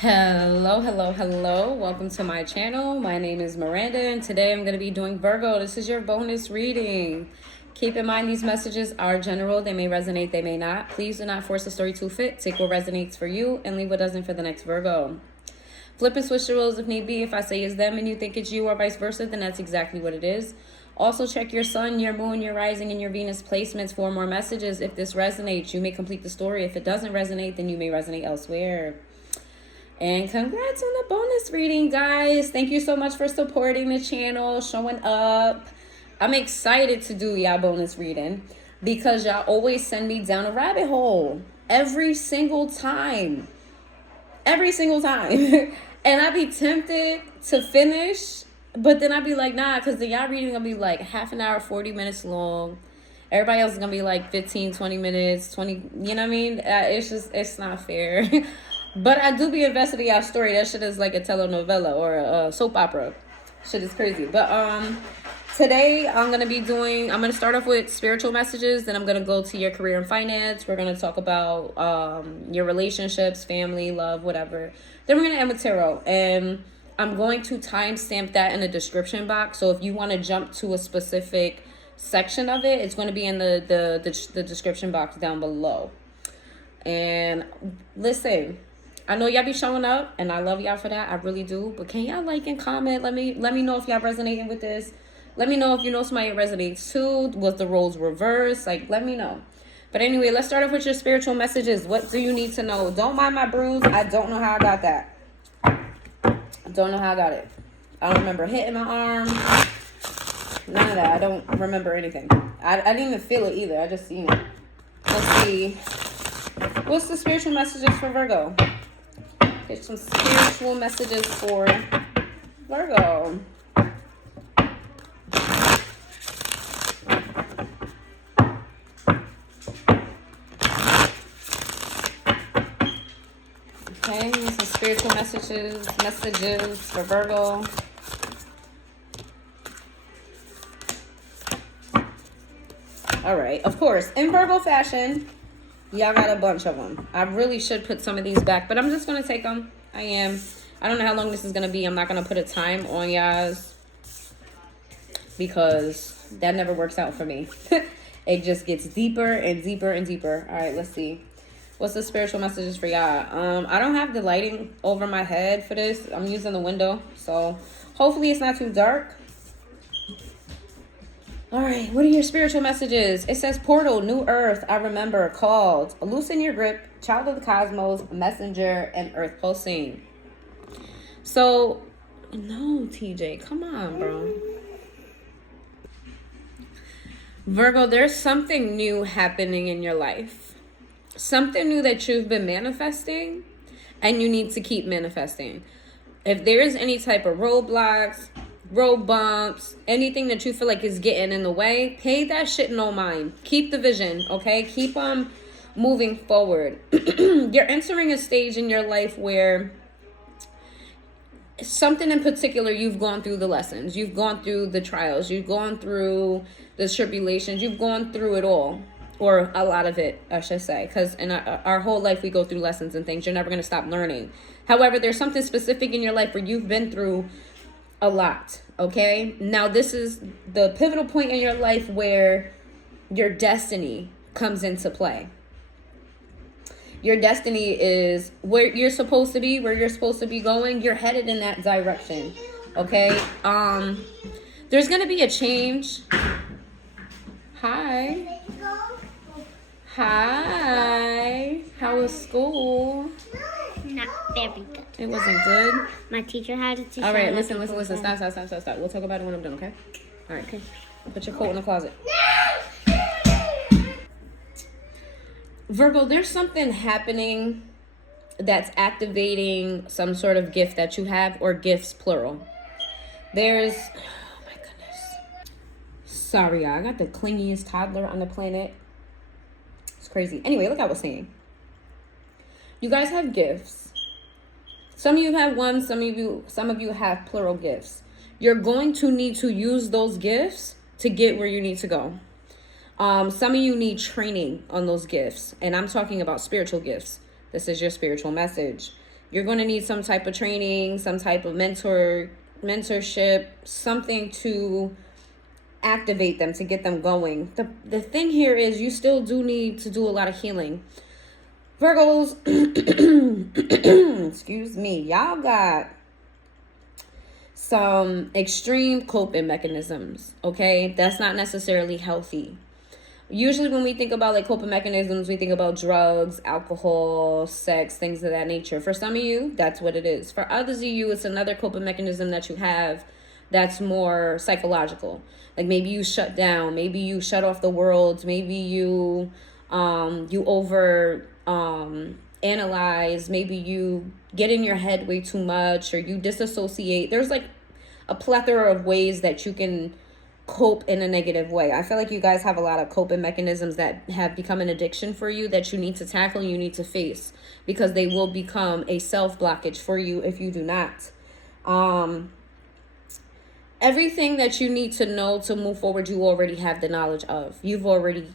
Hello, hello, hello. Welcome to my channel. My name is Miranda, and today I'm going to be doing Virgo. This is your bonus reading. Keep in mind these messages are general. They may resonate, they may not. Please do not force the story to fit. Take what resonates for you and leave what doesn't for the next Virgo. Flip and switch the roles if need be. If I say it's them and you think it's you or vice versa, then that's exactly what it is. Also check your sun, your moon, your rising, and your Venus placements for more messages. If this resonates, you may complete the story. If it doesn't resonate, then you may resonate elsewhere. And congrats on the bonus reading, guys. Thank you so much for supporting the channel, showing up. I'm excited to do y'all bonus reading because y'all always send me down a rabbit hole every single time. Every single time. And I be tempted to finish, but then I'd be like, nah, because the y'all reading gonna be like half an hour, 40 minutes long. Everybody else is gonna be like 15, 20 minutes, 20, you know what I mean? It's not fair. But I do be invested in y'all story. That shit is like a telenovela or a soap opera. Shit is crazy. But today I'm gonna start off with spiritual messages. Then I'm gonna go to your career and finance. We're gonna talk about your relationships, family, love, whatever. Then we're gonna end with tarot. And I'm going to timestamp that in the description box. So if you want to jump to a specific section of it, it's going to be in the description box down below. And listen, I know y'all be showing up, and I love y'all for that. I really do. But can y'all like and comment? Let me know if y'all resonating with this. Let me know if you know somebody it resonates too. Was the roles reversed? Like, let me know. But anyway, let's start off with your spiritual messages. What do you need to know? Don't mind my bruise. I don't know how I got that. I don't know how I got it. I don't remember hitting my arm. None of that. I don't remember anything. I didn't even feel it either. I just seen it. Let's see. What's the spiritual messages for Virgo? Get some spiritual messages for Virgo. Okay, some spiritual messages for Virgo. All right, of course, in Virgo fashion, y'all got a bunch of them. I really should put some of these back, but I'm just going to take them. I don't know how long this is going to be. I'm not going to put a time on y'all's because that never works out for me. It just gets deeper and deeper and deeper. All right, let's see. What's the spiritual messages for y'all? I don't have the lighting over my head for this. I'm using the window, so hopefully it's not too dark. All right, what are your spiritual messages? It says portal, new earth, I remember, called, loosen your grip, child of the cosmos, messenger, and earth pulsing. So, no, TJ, come on, bro. Virgo, there's something new happening in your life. Something new that you've been manifesting, and you need to keep manifesting. If there is any type of roadblocks, road bumps, anything that you feel like is getting in the way, pay that shit no mind. Keep the vision, okay? Keep on moving forward. You're entering a stage in your life where something in particular, you've gone through the lessons, you've gone through the trials, you've gone through the tribulations, you've gone through it all, or a lot of it, I should say, because in our whole life we go through lessons and things. You're never going to stop learning. However, there's something specific in your life where you've been through a lot, okay? Now this is the pivotal point in your life where your destiny comes into play. Your destiny is where you're supposed to be, where you're supposed to be going. You're headed in that direction, okay? There's gonna be a change. Hi. How was school? Not very good. It wasn't good? My teacher had to teach. All right, listen. Stop. We'll talk about it when I'm done, okay? All right. Okay. Put your coat in the closet. Virgo, there's something happening that's activating some sort of gift that you have, or gifts, plural. Oh my goodness. Sorry, y'all. I got the clingiest toddler on the planet. It's crazy. Anyway, look, I was saying. You guys have gifts. Some of you have one, some of you have plural gifts. You're going to need to use those gifts to get where you need to go. Some of you need training on those gifts, and I'm talking about spiritual gifts. This is your spiritual message. You're going to need some type of training, some type of mentorship, something to activate them, to get them going. The thing here is you still do need to do a lot of healing. Virgos, excuse me, y'all got some extreme coping mechanisms, okay? That's not necessarily healthy. Usually when we think about like coping mechanisms, we think about drugs, alcohol, sex, things of that nature. For some of you, that's what it is. For others of you, it's another coping mechanism that you have that's more psychological. Like maybe you shut down, maybe you shut off the world, maybe you over analyze, maybe you get in your head way too much, or you disassociate. There's like a plethora of ways that you can cope in a negative way. I feel like you guys have a lot of coping mechanisms that have become an addiction for you that you need to tackle and you need to face, because they will become a self-blockage for you if you do not. Everything that you need to know to move forward, you already have the knowledge of. You've already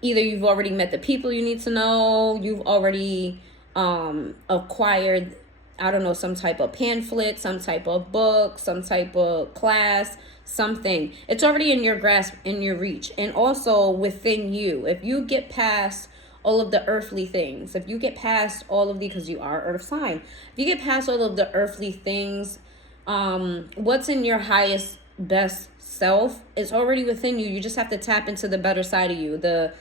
met the people you need to know. You've already acquired, I don't know, some type of pamphlet, some type of book, some type of class, something. It's already in your grasp, in your reach, and also within you. If you get past all of the earthly things, if you get past all of the, because you are earth sign, if you get past all of the earthly things, what's in your highest, best self is already within you. You just have to tap into the better side of you, the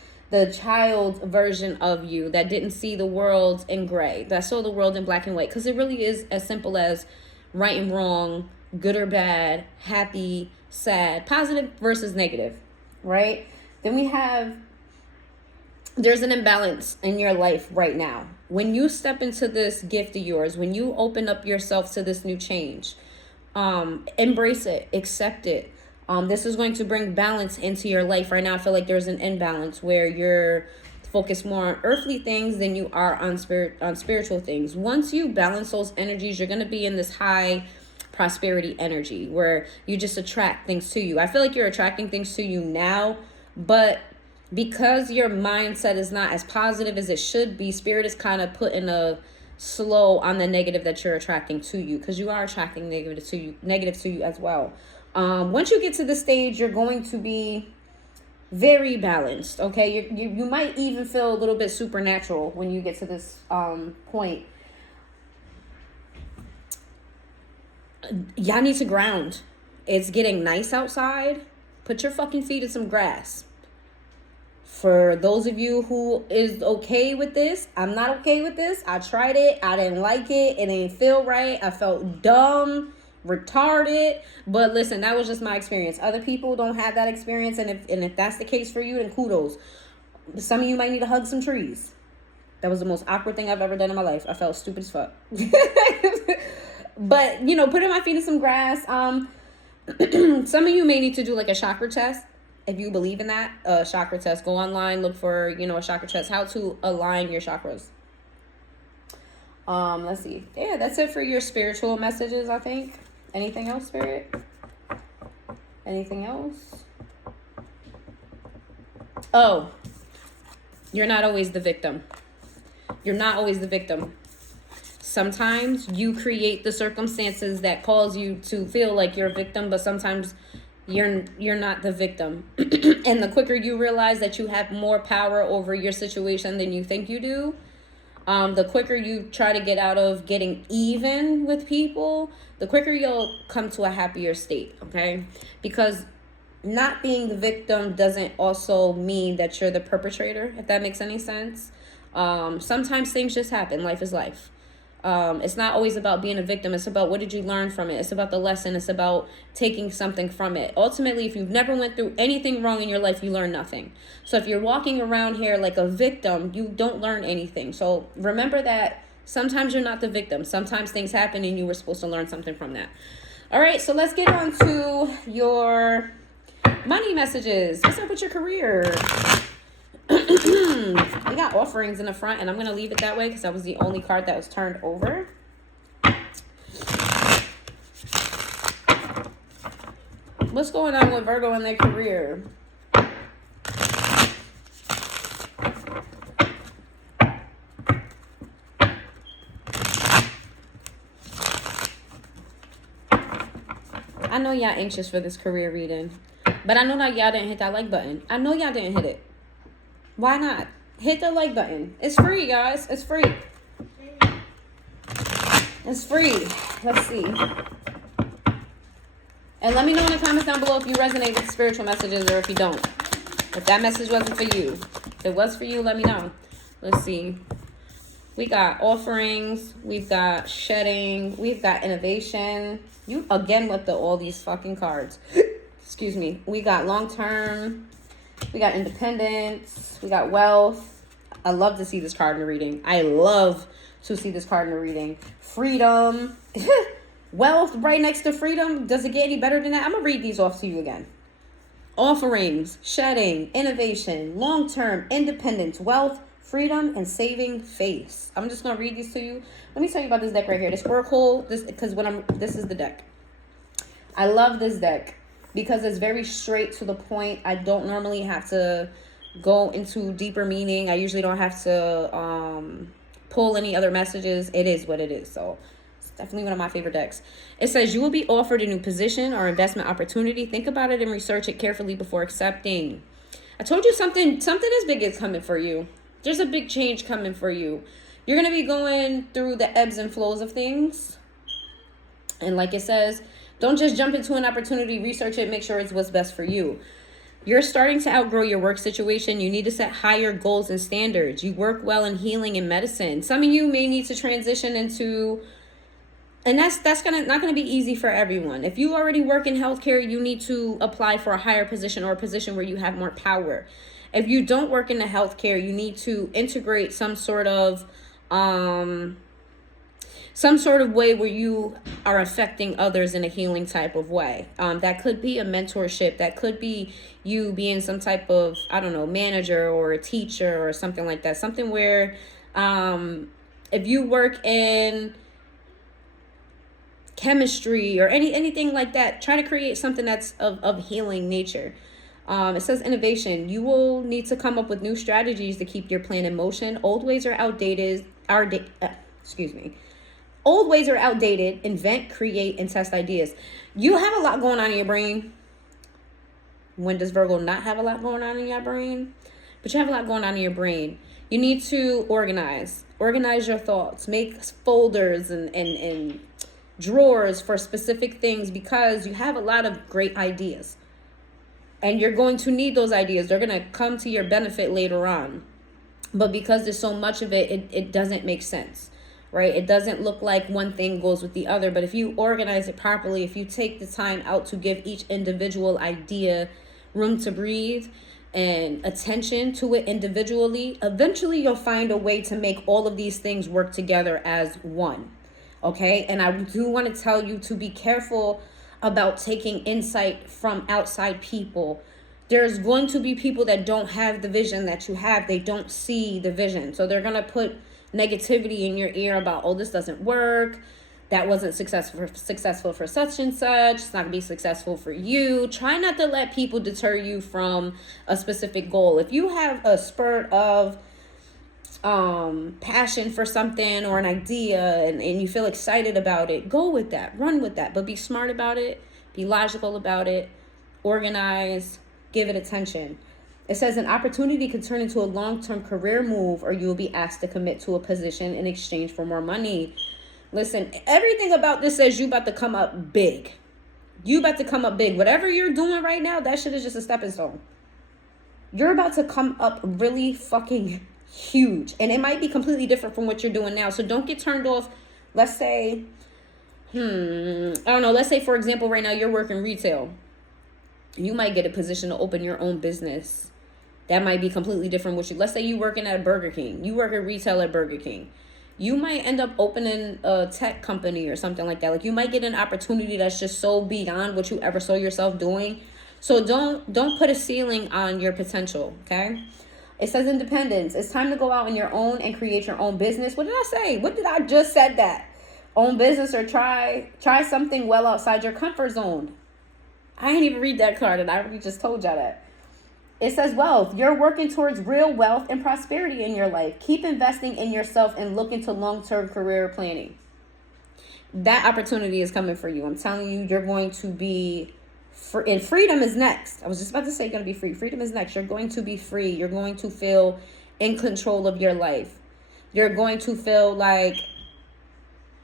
child version of you that didn't see the world in gray, that saw the world in black and white. Because it really is as simple as right and wrong, good or bad, happy, sad, positive versus negative, right? Then there's an imbalance in your life right now. When you step into this gift of yours, when you open up yourself to this new change, embrace it, accept it. This is going to bring balance into your life. Right now, I feel like there's an imbalance where you're focused more on earthly things than you are on spiritual things. Once you balance those energies, you're going to be in this high prosperity energy where you just attract things to you. I feel like you're attracting things to you now, but because your mindset is not as positive as it should be, Spirit is kind of putting a slow on the negative that you're attracting to you, because you are attracting negative to you as well. Once you get to the stage, you're going to be very balanced, okay? You might even feel a little bit supernatural when you get to this point. Y'all need to ground. It's getting nice outside. Put your fucking feet in some grass. For those of you who is okay with this, I'm not okay with this. I tried it. I didn't like it. It didn't feel right. I felt dumb, retarded. But listen, that was just my experience. Other people don't have that experience. And if that's the case for you, then kudos. Some of you might need to hug some trees. That was the most awkward thing I've ever done in my life. I felt stupid as fuck. But, putting my feet in some grass. Some of you may need to do like a chakra test. If you believe in that, chakra test, go online, look for, a chakra test, how to align your chakras. Let's see. Yeah, that's it for your spiritual messages, I think. Anything else, Spirit? Anything else? Oh, you're not always the victim. You're not always the victim. Sometimes you create the circumstances that cause you to feel like you're a victim, but sometimes you're not the victim. And the quicker you realize that you have more power over your situation than you think you do, the quicker you try to get out of getting even with people, the quicker you'll come to a happier state, okay? Because not being the victim doesn't also mean that you're the perpetrator, if that makes any sense. Sometimes things just happen. Life is life. It's not always about being a victim. It's about what did you learn from it. It's about the lesson. It's about taking something from it. Ultimately, if you've never went through anything wrong in your life, you learn nothing. So if you're walking around here like a victim, you don't learn anything. So remember that sometimes you're not the victim. Sometimes things happen and you were supposed to learn something from that. All right, so let's get on to your money messages. What's up with your career? We got offerings in the front, and I'm going to leave it that way because that was the only card that was turned over. What's going on with Virgo in their career? I know y'all anxious for this career reading. But I know that y'all didn't hit that like button. I know y'all didn't hit it. Why not? Hit the like button. It's free, guys. It's free. It's free. Let's see. And let me know in the comments down below if you resonate with spiritual messages or if you don't. If that message wasn't for you. If it was for you, let me know. Let's see. We got offerings. We've got shedding. We've got innovation. You again with all these fucking cards. Excuse me. We got long term. We got independence. We got wealth. I love to see this card in the reading. I love to see this card in the reading. Freedom. Wealth right next to freedom. Does it get any better than that? I'm going to read these off to you again. Offerings, shedding, innovation, long-term, independence, wealth, freedom, and saving face. I'm just going to read these to you. Let me tell you about this deck right here. This Oracle, this is the deck. I love this deck because it's very straight to the point. I don't normally have to go into deeper meaning. I usually don't have to pull any other messages. It is what it is. So it's definitely one of my favorite decks. It says you will be offered a new position or investment opportunity. Think about it and research it carefully before accepting. I told you something as big is coming for you. There's a big change coming for you. You're going to be going through the ebbs and flows of things. And like it says, don't just jump into an opportunity, research it, make sure it's what's best for you. You're starting to outgrow your work situation. You need to set higher goals and standards. You work well in healing and medicine. Some of you may need to transition into, and that's not gonna be easy for everyone. If you already work in healthcare, you need to apply for a higher position or a position where you have more power. If you don't work in the healthcare, you need to integrate some sort of way where you are affecting others in a healing type of way. That could be a mentorship. That could be you being some type of, I don't know, manager or a teacher or something like that. Something where if you work in chemistry or anything like that, try to create something that's of healing nature. It says innovation. You will need to come up with new strategies to keep your plan in motion. Old ways are outdated. Old ways are outdated. Invent, create, and test ideas. You have a lot going on in your brain. When does Virgo not have a lot going on in your brain? But you have a lot going on in your brain. You need to organize. Organize your thoughts. Make folders and drawers for specific things because you have a lot of great ideas. And you're going to need those ideas. They're going to come to your benefit later on. But because there's so much of it, it doesn't make sense, right? It doesn't look like one thing goes with the other. But if you organize it properly, if you take the time out to give each individual idea room to breathe and attention to it individually, eventually you'll find a way to make all of these things work together as one, okay? And I do want to tell you to be careful about taking insight from outside people. There's going to be people that don't have the vision that you have. They don't see the vision. So they're going to put negativity in your ear about, oh, this doesn't work. That wasn't successful for such and such. It's not going to be successful for you. Try not to let people deter you from a specific goal. If you have a spurt of passion for something or an idea and you feel excited about it, go with that, run with that, but be smart about it, be logical about it, organize, give it attention. It says an opportunity could turn into a long-term career move, or you will be asked to commit to a position in exchange for more money. Listen, everything about this says you about to come up big. You about to come up big. Whatever you're doing right now, that shit is just a stepping stone. You're about to come up really fucking huge, and it might be completely different from what you're doing now. So don't get turned off. Let's say let's say for example right now you're working retail. You might get a position to open your own business. That might be completely different with you. Let's say you working at Burger King. You work in retail at Burger King. You might end up opening a tech company or something like that. Like you might get an opportunity that's just so beyond what you ever saw yourself doing. So don't put a ceiling on your potential, okay? It says independence. It's time to go out on your own and create your own business. What did I say? What did I just said that? Own business or try something well outside your comfort zone. I didn't even read that card and I already just told y'all that. It says wealth. You're working towards real wealth and prosperity in your life. Keep investing in yourself and look into long-term career planning. that opportunity is coming for you. I'm telling you, you're going to be free. And freedom is next. I was just about to say you're going to be free. Freedom is next. You're going to be free. You're going to feel in control of your life. You're going to feel like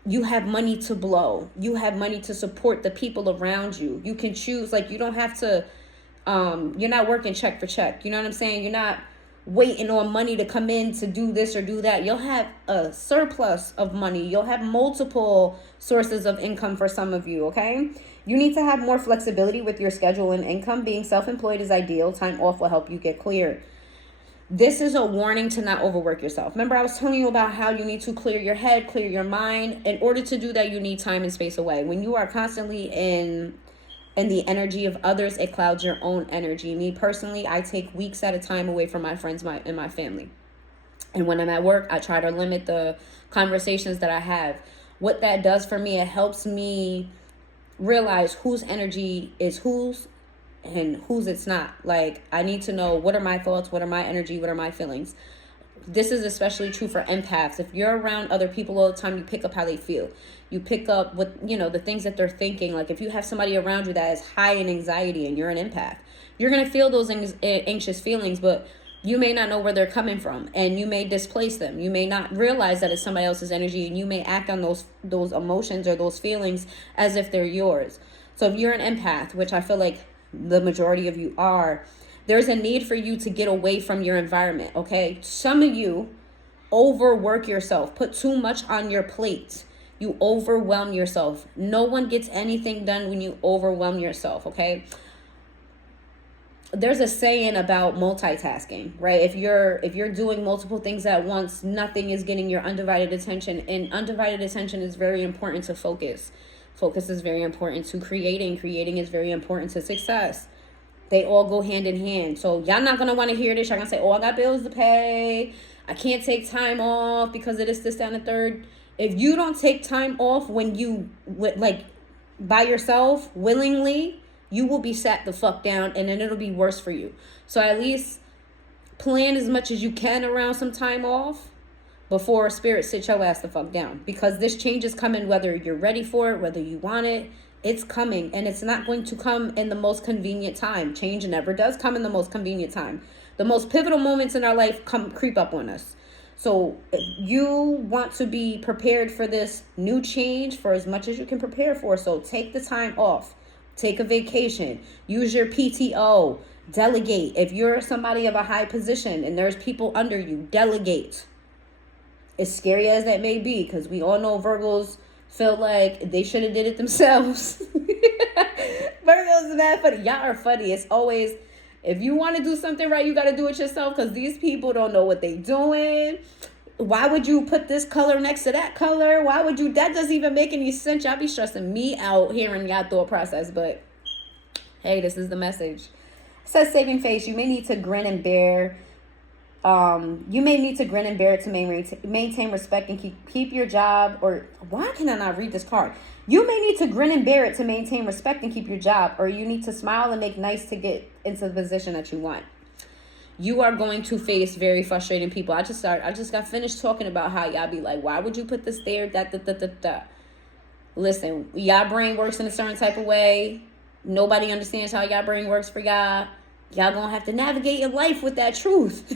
you have money to blow. You have money to support the people around you. You can choose, like, you don't have to, you're not working check for check. You know what I'm saying? You're not waiting on money to come in to do this or do that. You'll have a surplus of money. You'll have multiple sources of income for some of you, okay? You need to have more flexibility with your schedule and income. Being self-employed is ideal. Time off will help you get clear. This is a warning to not overwork yourself. Remember, I was telling you about how you need to clear your head, clear your mind. In order to do that, you need time and space away. When you are constantly in the energy of others, it clouds your own energy. Me personally, I take weeks at a time away from my friends and my family. And when I'm at work, I try to limit the conversations that I have. What that does for me, it helps me realize whose energy is whose and whose it's not. Like, I need to know, what are my thoughts, what are my energy, what are my feelings. This is especially true for empaths. If you're around other people all the time, you pick up how they feel. You pick up what, you know, the things that they're thinking. Like, if you have somebody around you that is high in anxiety and you're an empath, you're going to feel those anxious feelings, but you may not know where they're coming from, and you may displace them. You may not realize that it's somebody else's energy, and you may act on those emotions or those feelings as if they're yours. So if you're an empath, which I feel like the majority of you are, there's a need for you to get away from your environment, okay? Some of you overwork yourself, put too much on your plate. You overwhelm yourself. No one gets anything done when you overwhelm yourself, okay? There's a saying about multitasking, right? If you're doing multiple things at once, nothing is getting your undivided attention, and undivided attention is very important to focus. Focus is very important to creating. Creating is very important to success. They all go hand in hand. So y'all not going to want to hear this. Y'all going to say, oh, I got bills to pay. I can't take time off because of this, that, and the third. If you don't take time off when you, like, by yourself, willingly, you will be sat the fuck down, and then it'll be worse for you. So at least plan as much as you can around some time off before spirit sit your ass the fuck down, because this change is coming, whether you're ready for it, whether you want it. It's coming, and it's not going to come in the most convenient time. Change never does come in the most convenient time. The most pivotal moments in our life creep up on us. So you want to be prepared for this new change for as much as you can prepare for. So take the time off. Take a vacation. Use your PTO. Delegate. If you're somebody of a high position and there's people under you, delegate. As scary as that may be, because we all know Virgos feel like they should have did it themselves. Virgos is mad funny. Y'all are funny. It's always, if you want to do something right, you got to do it yourself, because these people don't know what they doing. Why would you put this color next to that color? Why would you? That doesn't even make any sense. Y'all be stressing me out hearing y'all thought process, but hey, this is the message. It says saving face. You may need to grin and bear. You may need to grin and bear it to maintain respect and keep your job. Or why can I not read this card? You may need to grin and bear it to maintain respect and keep your job, or you need to smile and make nice to get into the position that you want. You are going to face very frustrating people. I just got finished talking about how y'all be like, why would you put this there? Listen, y'all brain works in a certain type of way. Nobody understands how y'all brain works for y'all. Y'all gonna have to navigate your life with that truth.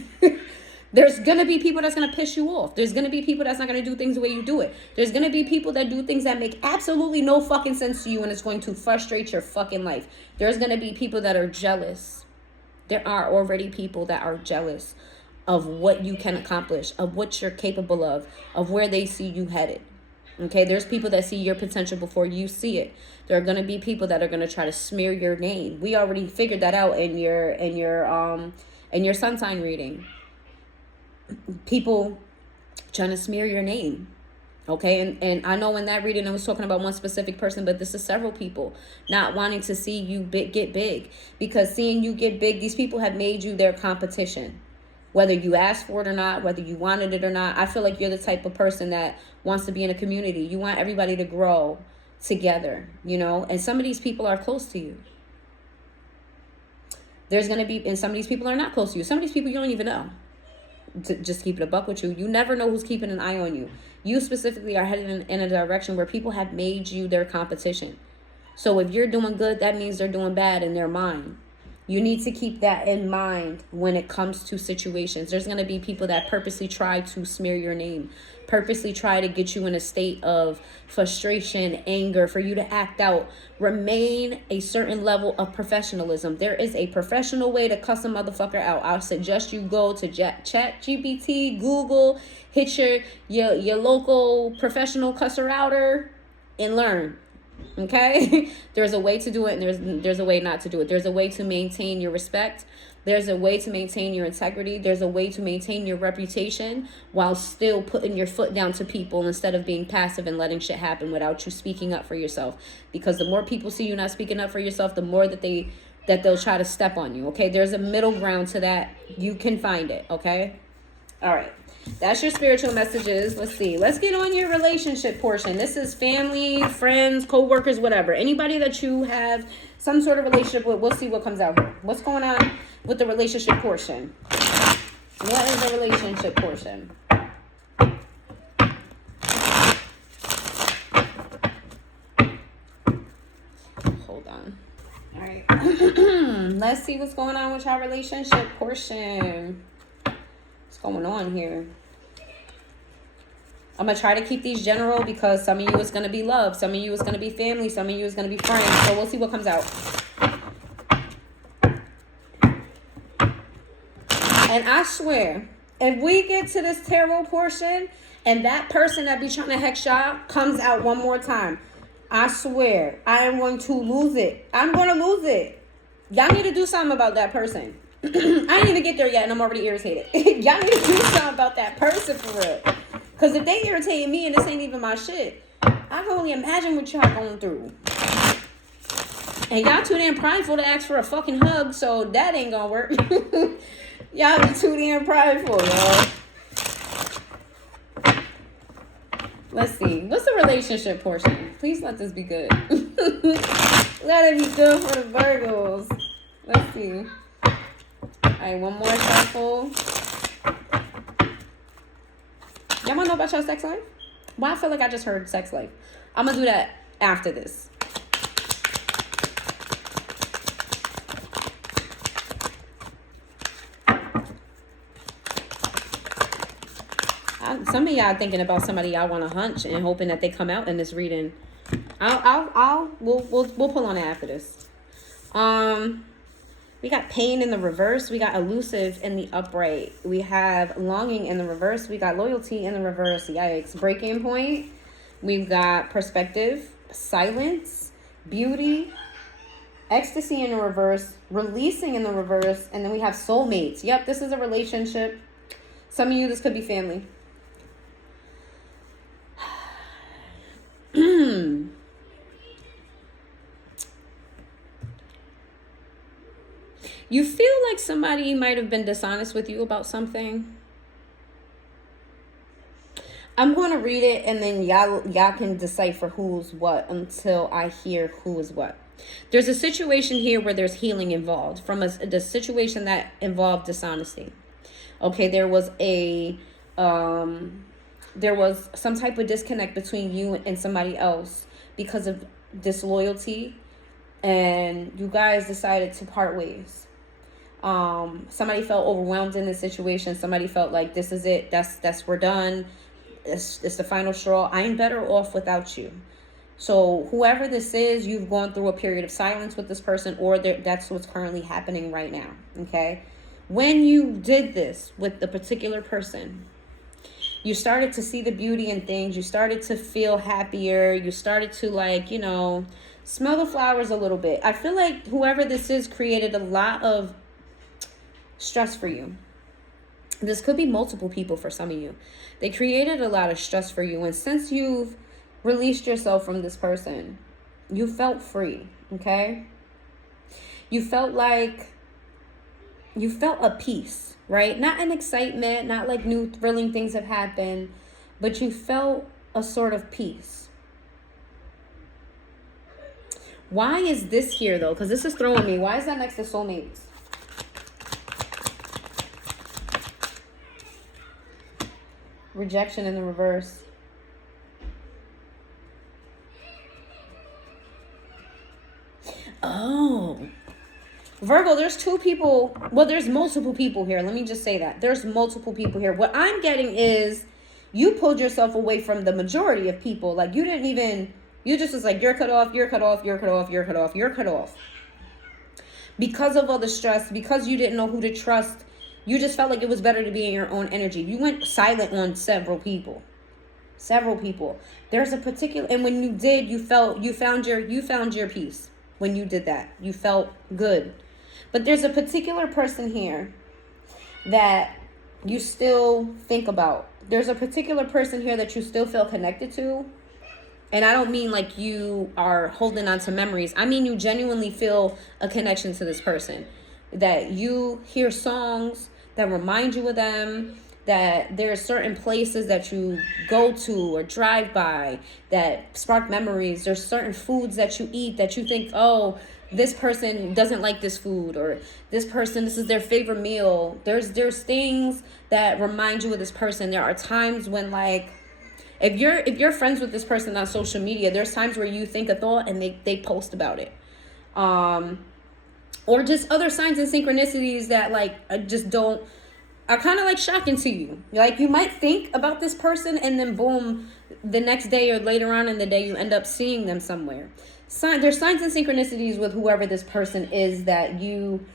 There's gonna be people that's gonna piss you off. There's gonna be people that's not gonna do things the way you do it. There's gonna be people that do things that make absolutely no fucking sense to you, and it's going to frustrate your fucking life. There's gonna be people that are jealous. There are already people that are jealous of what you can accomplish, of what you're capable of where they see you headed. Okay, there's people that see your potential before you see it. There are going to be people that are going to try to smear your name. We already figured that out in your sun sign reading. People trying to smear your name. Okay, and I know in that reading I was talking about one specific person, but this is several people not wanting to see you get big, because seeing you get big, these people have made you their competition. Whether you asked for it or not, whether you wanted it or not, I feel like you're the type of person that wants to be in a community. You want everybody to grow together, you know, and some of these people are close to you. There's going to be, and some of these people are not close to you. Some of these people you don't even know. just keep it a buck with you. You never know who's keeping an eye on you. You specifically are headed in a direction where people have made you their competition. So if you're doing good, that means they're doing bad in their mind. You need to keep that in mind when it comes to situations. There's going to be people that purposely try to smear your name, purposely try to get you in a state of frustration, anger, for you to act out. Remain a certain level of professionalism. There is a professional way to cuss a motherfucker out. I suggest you go to ChatGPT, Google, hit your local professional cusser outer and learn. Okay. There's a way to do it, and there's a way not to do it. There's a way to maintain your respect. There's a way to maintain your integrity. There's a way to maintain your reputation while still putting your foot down to people instead of being passive and letting shit happen without you speaking up for yourself. Because the more people see you not speaking up for yourself, the more that they'll try to step on you. Okay. There's a middle ground to that. You can find it. Okay. All right. That's your spiritual messages. Let's see. Let's get on your relationship portion. This is family, friends, co-workers, whatever. Anybody that you have some sort of relationship with. We'll see what comes out here. What's going on with the relationship portion? What is the relationship portion? Hold on. All right. Let's see what's going on with your relationship portion. What's going on here? I'm going to try to keep these general because some of you is going to be love. Some of you is going to be family. Some of you is going to be friends. So we'll see what comes out. And I swear, if we get to this tarot portion and that person that be trying to hex y'all comes out one more time, I swear, I am going to lose it. I'm going to lose it. Y'all need to do something about that person. I ain't even get there yet and I'm already irritated. Y'all need to do something about that person for real. Because if they irritating me and this ain't even my shit, I can only imagine what y'all going through. And y'all too damn prideful to ask for a fucking hug, so that ain't gonna work. Y'all be too damn prideful, y'all. Let's see. What's the relationship portion? Please let this be good. Let it be good for the Virgos. Let's see. All right, one more shuffle. Y'all want to know about your sex life? Well, I feel like I just heard sex life. I'm going to do that after this. Some of y'all thinking about somebody y'all want to hunch and hoping that they come out in this reading. We'll pull on it after this. We got pain in the reverse. We got elusive in the upright. We have longing in the reverse. We got loyalty in the reverse. Yikes. Breaking point. We've got perspective, silence, beauty, ecstasy in the reverse, releasing in the reverse, and then we have soulmates. Yep, this is a relationship. Some of you, this could be family. You feel like somebody might have been dishonest with you about something. I'm going to read it and then y'all can decipher who's what until I hear who is what. There's a situation here where there's healing involved from the situation that involved dishonesty. Okay, there was some type of disconnect between you and somebody else because of disloyalty, and you guys decided to part ways. Somebody felt overwhelmed in this situation. Somebody felt like this is it. That's we're done. It's the final straw. I am better off without you. So whoever this is, you've gone through a period of silence with this person, or that's what's currently happening right now. Okay. When you did this with the particular person, you started to see the beauty in things. You started to feel happier. You started to smell the flowers a little bit. I feel like whoever this is created a lot of stress for you. This could be multiple people for some of you. They created a lot of stress for you. And since you've released yourself from this person, you felt free, okay? You felt a peace, right? Not an excitement, not like new thrilling things have happened, but you felt a sort of peace. Why is this here though? Because this is throwing me. Why is that next to soulmates? Rejection in the reverse. Oh. Virgo, there's two people. Well, there's multiple people here. Let me just say that. There's multiple people here. What I'm getting is you pulled yourself away from the majority of people. Like, you didn't even, you just was like, you're cut off, you're cut off, you're cut off, you're cut off, you're cut off. Because of all the stress, because you didn't know who to trust, you just felt like it was better to be in your own energy. You went silent on several people. Several people. There's a particular, and when you did, you found your peace. When you did that, you felt good. But there's a particular person here that you still think about. There's a particular person here that you still feel connected to. And I don't mean like you are holding on to memories. I mean you genuinely feel a connection to this person. That you hear songs that remind you of them. That there are certain places that you go to or drive by that spark memories. There's certain foods that you eat that you think, oh, this person doesn't like this food, or this person, this is their favorite meal. There's things that remind you of this person. There are times when, like, if you're friends with this person on social media, there's times where you think a thought and they post about it. Or just other signs and synchronicities that, like, are kind of like shocking to you. Like, you might think about this person and then boom, the next day or later on in the day, you end up seeing them somewhere. There's signs and synchronicities with whoever this person is that you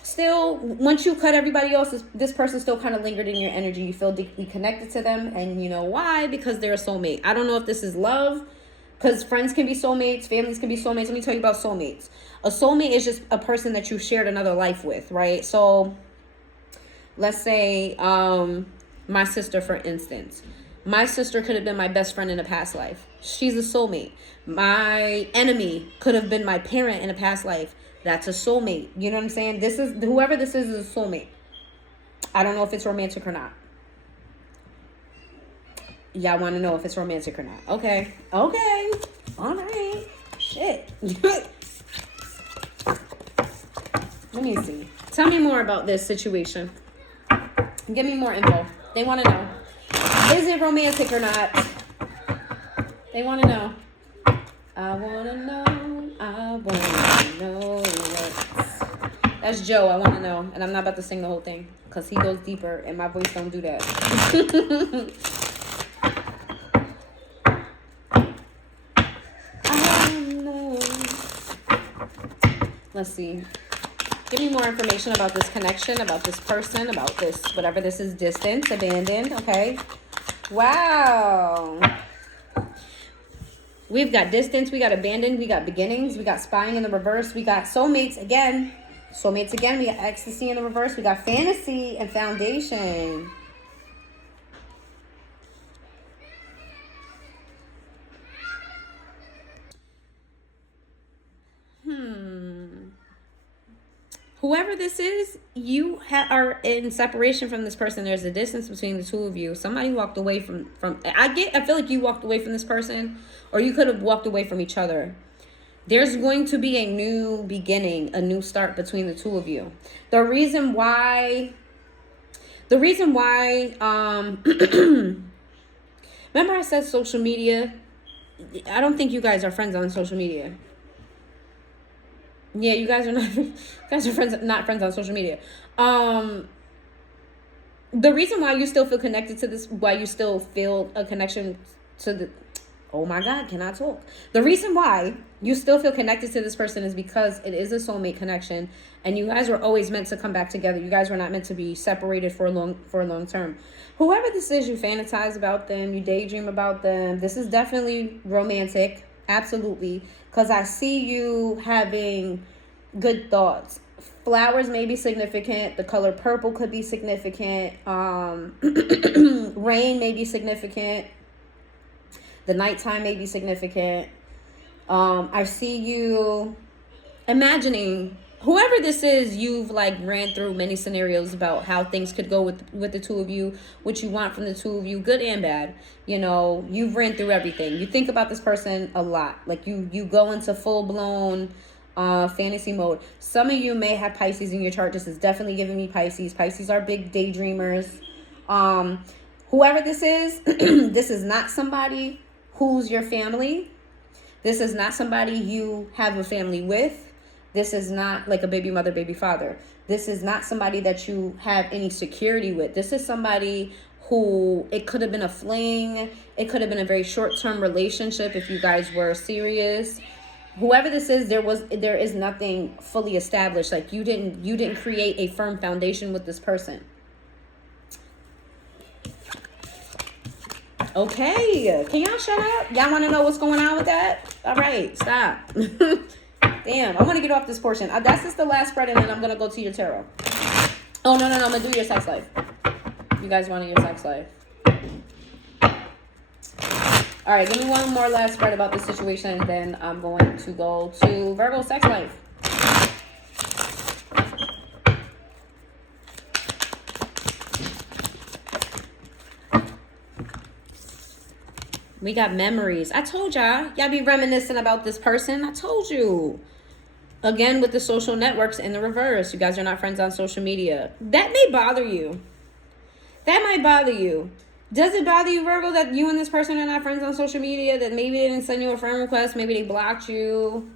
still, once you cut everybody else, this person still kind of lingered in your energy. You feel deeply connected to them. And you know why? Because they're a soulmate. I don't know if this is love, because friends can be soulmates, families can be soulmates. Let me tell you about soulmates. A soulmate is just a person that you shared another life with, right? So let's say my sister, for instance. My sister could have been my best friend in a past life. She's a soulmate. My enemy could have been my parent in a past life. That's a soulmate. You know what I'm saying? Whoever this is a soulmate. I don't know if it's romantic or not. Y'all want to know if it's romantic or not. Okay. All right. Shit. Let me see. Tell me more about this situation. Give me more info. They want to know. Is it romantic or not? They want to know. I want to know. I want to know. That's Joe. I want to know. And I'm not about to sing the whole thing because he goes deeper and my voice don't do that. I know. Let's see. Give me more information about this connection, about this person, about this, whatever this is, distance, abandoned, okay? Wow. We've got distance, we got abandoned, we got beginnings, we got spying in the reverse, we got soulmates again. Soulmates again, we got ecstasy in the reverse, we got fantasy and foundation. Whoever this is, you are in separation from this person. There's a distance between the two of you. Somebody walked away from I feel like you walked away from this person, or you could have walked away from each other. There's going to be a new beginning, a new start between the two of you. The reason why remember I said social media? I don't think you guys are friends on social media. Yeah, you guys are not friends on social media. The reason why you still feel connected to this, why you still feel a connection to the, oh my God, can I talk? The reason why you still feel connected to this person is because it is a soulmate connection, and you guys were always meant to come back together. You guys were not meant to be separated for a long term. Whoever this is, you fantasize about them, you daydream about them. This is definitely romantic. Absolutely. Because I see you having good thoughts. Flowers may be significant. The color purple could be significant. Rain may be significant. The nighttime may be significant. I see you imagining, whoever this is, you've like ran through many scenarios about how things could go with the two of you, what you want from the two of you, good and bad. You know, you've ran through everything. You think about this person a lot. Like you go into full-blown fantasy mode. Some of you may have Pisces in your chart. This is definitely giving me Pisces. Pisces are big daydreamers. Whoever this is, this is not somebody who's your family. This is not somebody you have a family with. This is not like a baby mother, baby father. This is not somebody that you have any security with. This is somebody who, it could have been a fling. It could have been a very short-term relationship if you guys were serious. Whoever this is, there is nothing fully established. Like you didn't create a firm foundation with this person. Okay, can y'all shut up? Y'all want to know what's going on with that? All right, stop. Damn, I want to get off this portion. That's just the last spread, and then I'm going to go to your tarot. Oh, no, I'm going to do your sex life. You guys wanted your sex life. All right, give me one more last spread about this situation, and then I'm going to go to Virgo sex life. We got memories. I told y'all be reminiscing about this person. I told you. Again, with the social networks in the reverse. You guys are not friends on social media. That may bother you. That might bother you. Does it bother you, Virgo, that you and this person are not friends on social media? That maybe they didn't send you a friend request. Maybe they blocked you.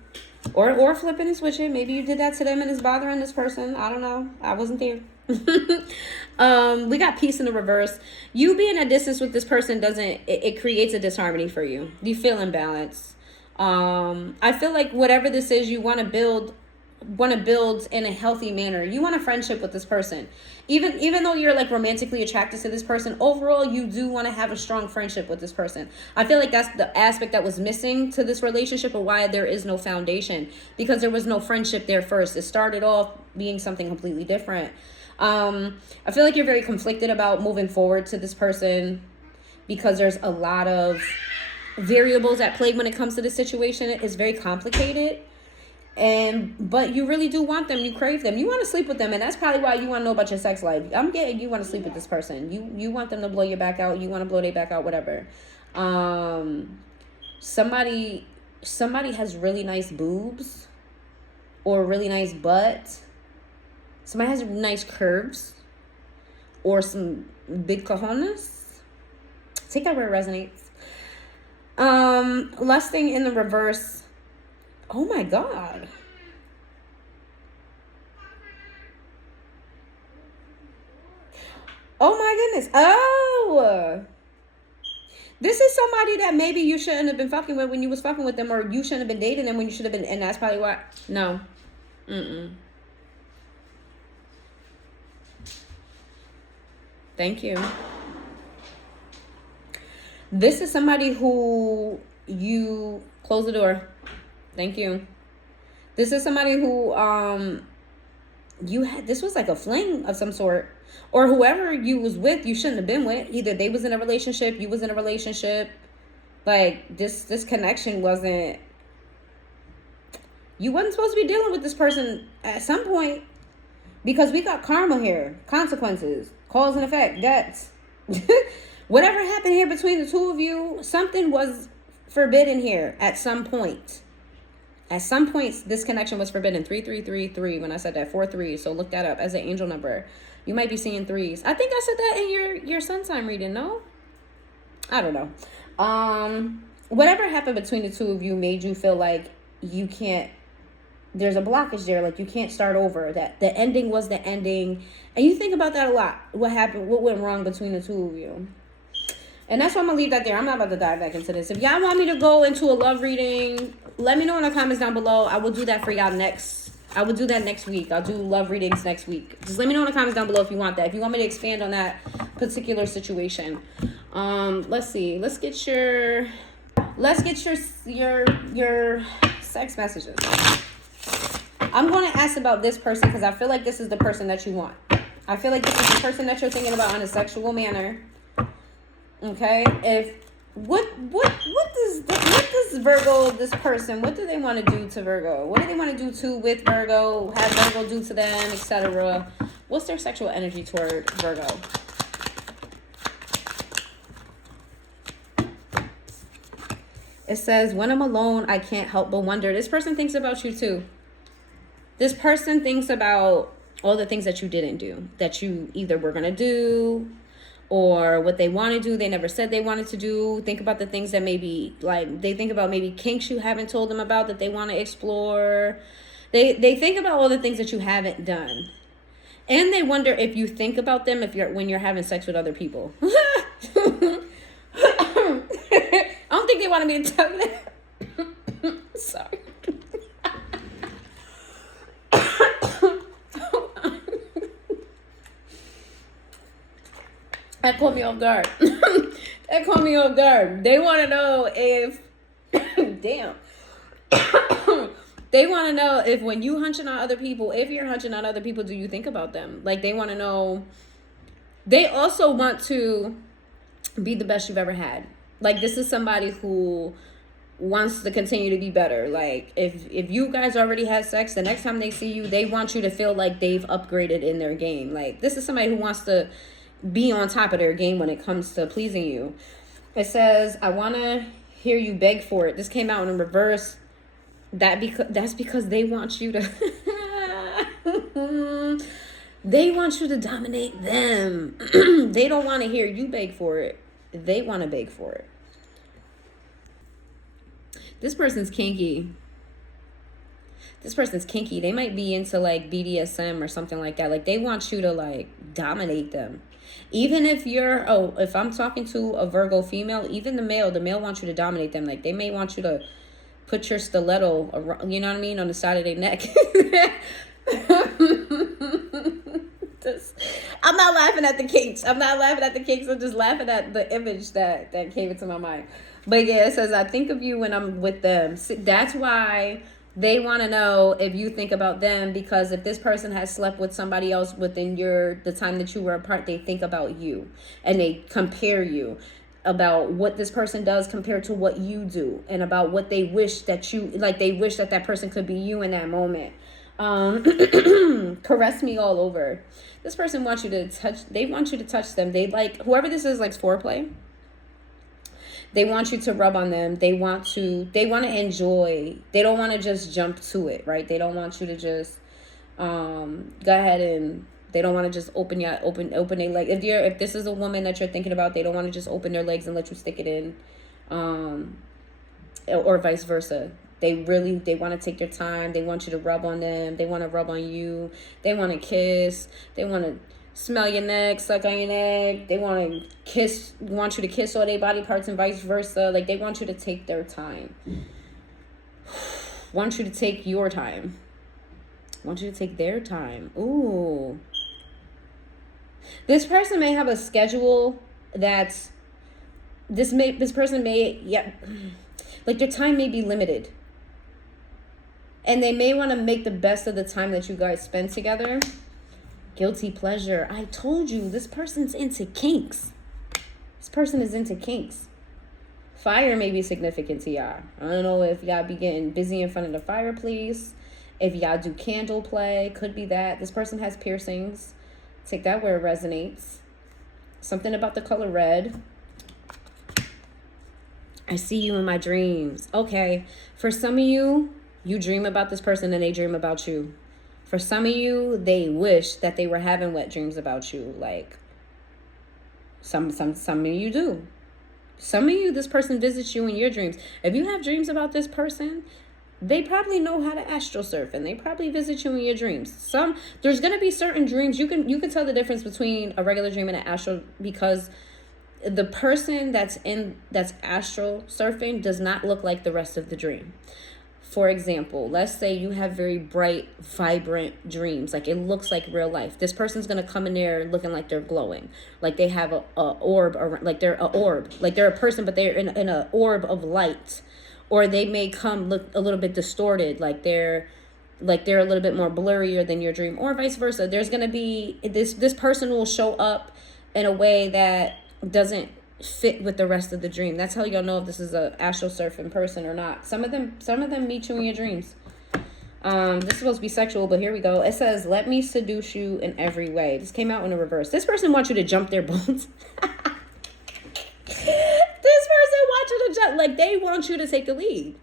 Or flipping and switching. Maybe you did that to them and it's bothering this person. I don't know. I wasn't there. We got peace in the reverse. You being at distance with this person it creates a disharmony for you. You feel imbalanced. I feel like whatever this is, you want to build in a healthy manner. You want a friendship with this person. Even though you're like romantically attracted to this person, overall you do want to have a strong friendship with this person. I feel like that's the aspect that was missing to this relationship, or why there is no foundation, because there was no friendship there first. It started off being something completely different. I feel like you're very conflicted about moving forward to this person, because there's a lot of variables at play when it comes to the situation. It's very complicated. But you really do want them. You crave them. You want to sleep with them. And that's probably why you want to know about your sex life. I'm getting you want to sleep with this person. You want them to blow your back out. You want to blow their back out, whatever. Somebody has really nice boobs or really nice butt. Somebody has nice curves or some big cojones. Take that where it resonates. Lusting in the reverse. Oh my God. Oh my goodness. Oh. This is somebody that maybe you shouldn't have been fucking with when you was fucking with them, or you shouldn't have been dating them when you should have been, and that's probably why. No. Thank you. This is somebody who you close the door. Thank you. This is somebody who this was like a fling of some sort, or whoever you was with, you shouldn't have been with. Either they was in a relationship, you was in a relationship. Like this connection wasn't. You wasn't supposed to be dealing with this person at some point, because we got karma here, consequences, cause and effect, debts. Whatever happened here between the two of you, something was forbidden here at some point. At some points, this connection was forbidden. 3333 when I said that. 43. So look that up as an angel number. You might be seeing threes. I think I said that in your sun sign reading, no? I don't know. Whatever happened between the two of you made you feel like you can't, there's a blockage there. Like you can't start over. That the ending was the ending. And you think about that a lot. What happened? What went wrong between the two of you? And that's why I'm going to leave that there. I'm not about to dive back into this. If y'all want me to go into a love reading, let me know in the comments down below. I will do that for y'all next. I will do that next week. I'll do love readings next week. Just let me know in the comments down below if you want that. If you want me to expand on that particular situation. Let's see. Let's get your sex messages. I'm going to ask about this person because I feel like this is the person that you want. I feel like this is the person that you're thinking about in a sexual manner. Okay, what does Virgo, this person, what do they want to do to Virgo? What do they want to do with Virgo? Have Virgo do to them, etc. What's their sexual energy toward Virgo? It says, when I'm alone, I can't help but wonder. This person thinks about you too. This person thinks about all the things that you didn't do, that you either were going to do, or what they want to do, they never said they wanted to do. Think about the things that maybe, like, they think about maybe kinks you haven't told them about that they want to explore. They think about all the things that you haven't done. And they wonder if you think about them when you're having sex with other people. I don't think they wanted me to tell you that. Sorry. That caught me off guard. That caught me off guard. They want to know if... Damn. They want to know if when you hunching on other people, if you're hunching on other people, do you think about them? Like, they want to know... They also want to be the best you've ever had. Like, this is somebody who wants to continue to be better. Like, if you guys already had sex, the next time they see you, they want you to feel like they've upgraded in their game. Like, this is somebody who wants to be on top of their game when it comes to pleasing you. It says, I want to hear you beg for it. This came out in reverse. That's because they want you to they want you to dominate them. They don't want to hear you beg for it. They want to beg for it. This person's kinky. They might be into like BDSM or something like that. Like, they want you to like dominate them. Even if if I'm talking to a Virgo female, even the male wants you to dominate them. Like, they may want you to put your stiletto around, you know what I mean, on the side of their neck. I'm not laughing at the kinks. I'm just laughing at the image that came into my mind. But yeah, it says, I think of you when I'm with them. That's why they want to know if you think about them, because if this person has slept with somebody else within the time that you were apart, they think about you and they compare you about what this person does compared to what you do, and about what they wish that they wish that person could be you in that moment. Caress me all over. This person wants you to touch. They want you to touch them. They like, whoever this is likes foreplay. They want you to rub on them. They want to enjoy. They don't want to just jump to it, right? They don't want you to just go ahead and, they don't want to just open their leg. If this is a woman that you're thinking about, they don't want to just open their legs and let you stick it in, or vice versa. They want to take their time. They want you to rub on them. They want to rub on you. They want to kiss. They want to smell your neck, suck on your neck. They want you to kiss all their body parts and vice versa. Like, they want you to take their time. Want you to take your time. Want you to take their time. Ooh. This person may have a schedule that's, like, their time may be limited. And they may want to make the best of the time that you guys spend together. Guilty pleasure. I told you, this person's into kinks. This person is into kinks. Fire may be significant to y'all. I don't know if y'all be getting busy in front of the fireplace. If y'all do candle play, could be that. This person has piercings. Take that where it resonates. Something about the color red. I see you in my dreams. Okay. For some of you, you dream about this person and they dream about you. For some of you, they wish that they were having wet dreams about you. Like, some of you do. Some of you, this person visits you in your dreams. If you have dreams about this person, they probably know how to astral surf, and they probably visit you in your dreams. There's going to be certain dreams. You can tell the difference between a regular dream and an astral, because the person that's astral surfing does not look like the rest of the dream. For example, let's say you have very bright, vibrant dreams. Like, it looks like real life. This person's going to come in there looking like they're glowing. Like, they have a orb, like they're a orb. Like, they're a person, but they're in an orb of light. Or they may look a little bit distorted. Like they're a little bit more blurrier than your dream. Or vice versa. There's going to be, this person will show up in a way that doesn't fit with the rest of the dream. That's how you'll know if this is a astral surfing person or not. Some of them meet you in your dreams. This is supposed to be sexual, but here we go. It says, let me seduce you in every way. This came out in the reverse. This person wants you to jump their bones. This person wants you to jump. Like, they want you to take the lead.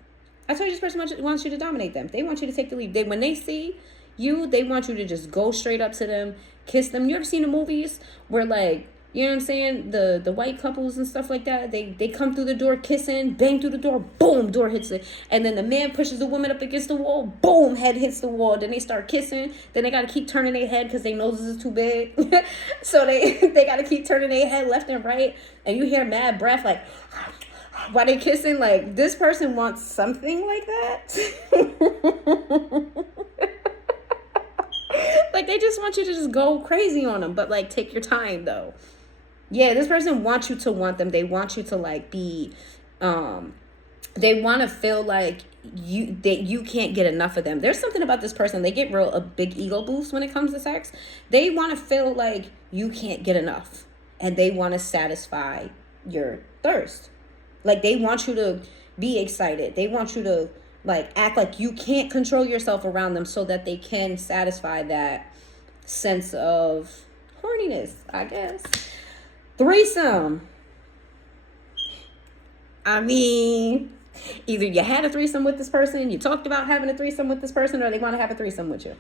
I told you, this person wants you to dominate them. They want you to take the lead. When they see you, they want you to just go straight up to them, kiss them. You ever seen the movies where, like, You know what I'm saying? The white couples and stuff like that. They come through the door kissing, bang through the door, boom, door hits it. And then the man pushes the woman up against the wall, boom, head hits the wall. Then they start kissing. Then they got to keep turning their head because their noses is too big. So they got to keep turning their head left and right. And you hear mad breath like while they kissing. Like, this person wants something like that. Like, they just want you to just go crazy on them, but like take your time though. Yeah, this person wants you to want them. They want you to like be they want to feel like you can't get enough of them. There's something about this person. They get a big ego boost when it comes to sex. They want to feel like you can't get enough, and they want to satisfy your thirst. Like, they want you to be excited. They want you to like act like you can't control yourself around them so that they can satisfy that sense of horniness, I guess. Threesome. I mean, either you had a threesome with this person, you talked about having a threesome with this person, or they want to have a threesome with you.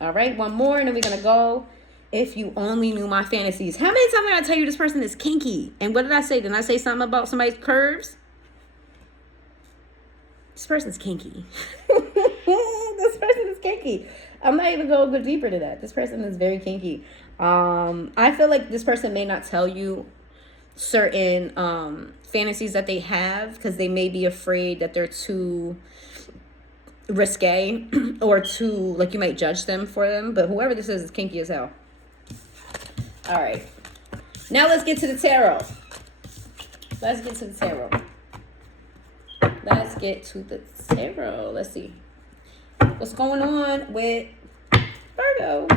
All right, one more, and then we're going to go. If you only knew my fantasies. How many times did I tell you this person is kinky? And what did I say? Didn't I say something about somebody's curves? This person's kinky. This person is kinky. I'm not even going to go deeper to that. This person is very kinky. I feel like this person may not tell you certain fantasies that they have because they may be afraid that they're too risque or too, like, you might judge them for them. But whoever this is kinky as hell. All right. Now let's get to the tarot. Let's get to the tarot. Let's get to the tarot. Let's see. What's going on with Virgo?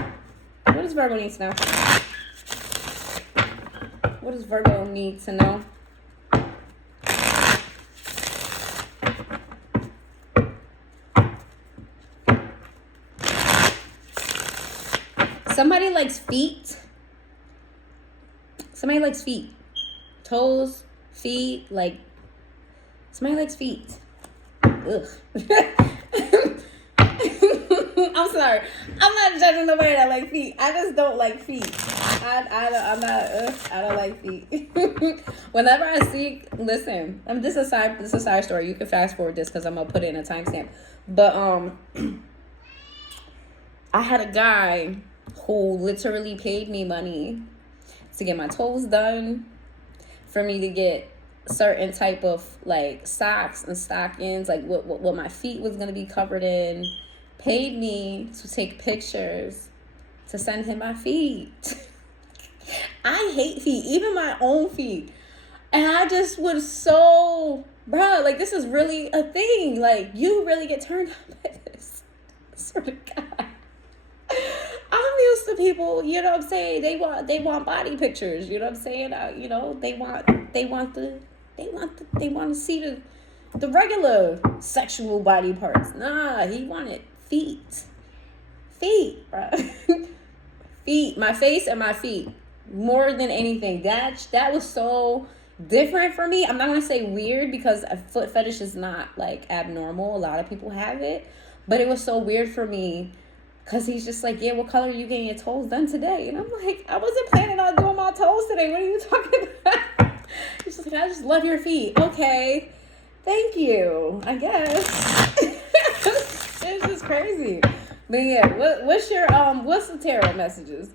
What does Virgo need to know? What does Virgo need to know? Somebody likes feet. Somebody likes feet. Toes, feet, like, somebody likes feet. Ugh. I'm sorry. I'm not judging nobody that like feet. I just don't like feet. I don't like feet. Whenever I see, listen, this is a side story. You can fast forward this because I'm gonna put it in a timestamp. But I had a guy who literally paid me money to get my toes done, for me to get certain type of like socks and stockings, like what my feet was gonna be covered in. Paid me to take pictures to send him my feet. I hate feet, even my own feet. And I just was so, bro, like, this is really a thing. Like, you really get turned on by this. I swear to God. I'm used to people, you know what I'm saying? They want body pictures, you know what I'm saying? You know, they want to see the regular sexual body parts. Nah, he wanted feet, bro. Feet, my face and my feet, more than anything. That was so different for me. I'm not gonna say weird because a foot fetish is not like abnormal. A lot of people have it, but it was so weird for me because he's just like, yeah, what color are you getting your toes done today? And I'm like, I wasn't planning on doing my toes today. What are you talking about? He's just like, I just love your feet. Okay, thank you, I guess. It's just crazy. But yeah, what's the tarot messages?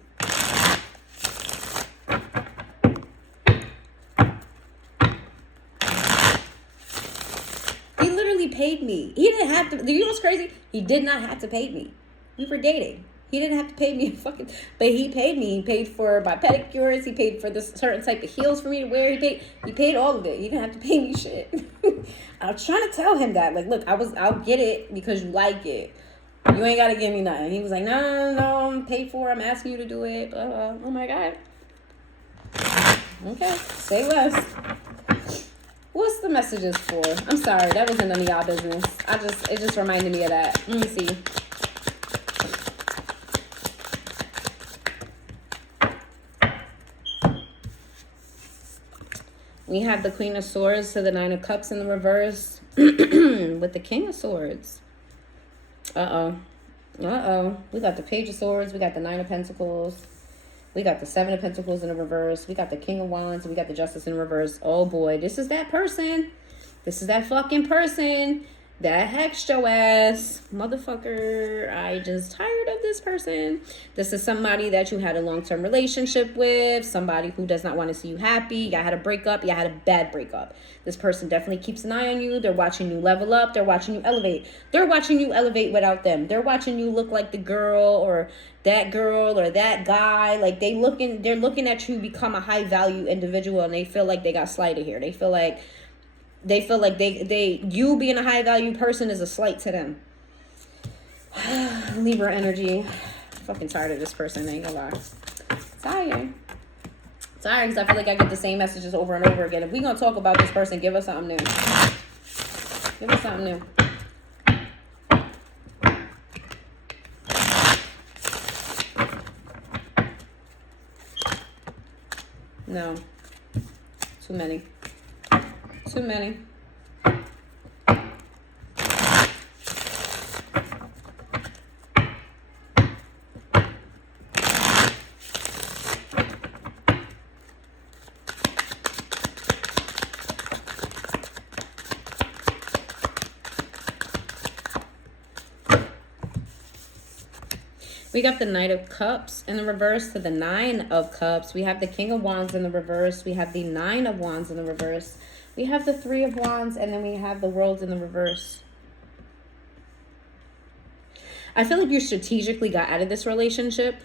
He literally paid me. He didn't have to. You know what's crazy? He did not have to pay me. We were dating. He didn't have to pay me but he paid me. He paid for my pedicures. He paid for this certain type of heels for me to wear. He paid all of it. He didn't have to pay me shit. I was trying to tell him that, like, look, I'll get it because you like it. You ain't gotta give me nothing. He was like, no, I'm paid for. I'm asking you to do it. Oh my God. Okay, say less. What's the messages for? I'm sorry, that wasn't none of y'all business. It just reminded me of that. Let me see. We have the Queen of Swords to the Nine of Cups in the reverse with the King of Swords. Uh-oh. We got the Page of Swords. We got the Nine of Pentacles. We got the Seven of Pentacles in the reverse. We got the King of Wands. We got the Justice in reverse. Oh boy, this is that person. This is that fucking person that hexed your ass. Motherfucker, I just tired of this person. This is somebody that you had a long-term relationship with. Somebody who does not want to see you happy. Y'all had a breakup. Y'all had a bad breakup. This person definitely keeps an eye on you. They're watching you level up. They're watching you elevate. They're watching you elevate without them. They're watching you look like the girl or that guy. Like they're looking at you become a high value individual, and they feel like they got slighted here. They feel like you being a high value person is a slight to them. Libra energy. Fucking tired of this person, I ain't gonna lie. Tired because I feel like I get the same messages over and over again. If we gonna talk about this person, give us something new. Give us something new. No. Too many. Too many. We got the Knight of Cups in the reverse to the Nine of Cups. We have the King of Wands in the reverse. We have the Nine of Wands in the reverse. We have the Three of Wands, and then we have the World in the reverse. I feel like you strategically got out of this relationship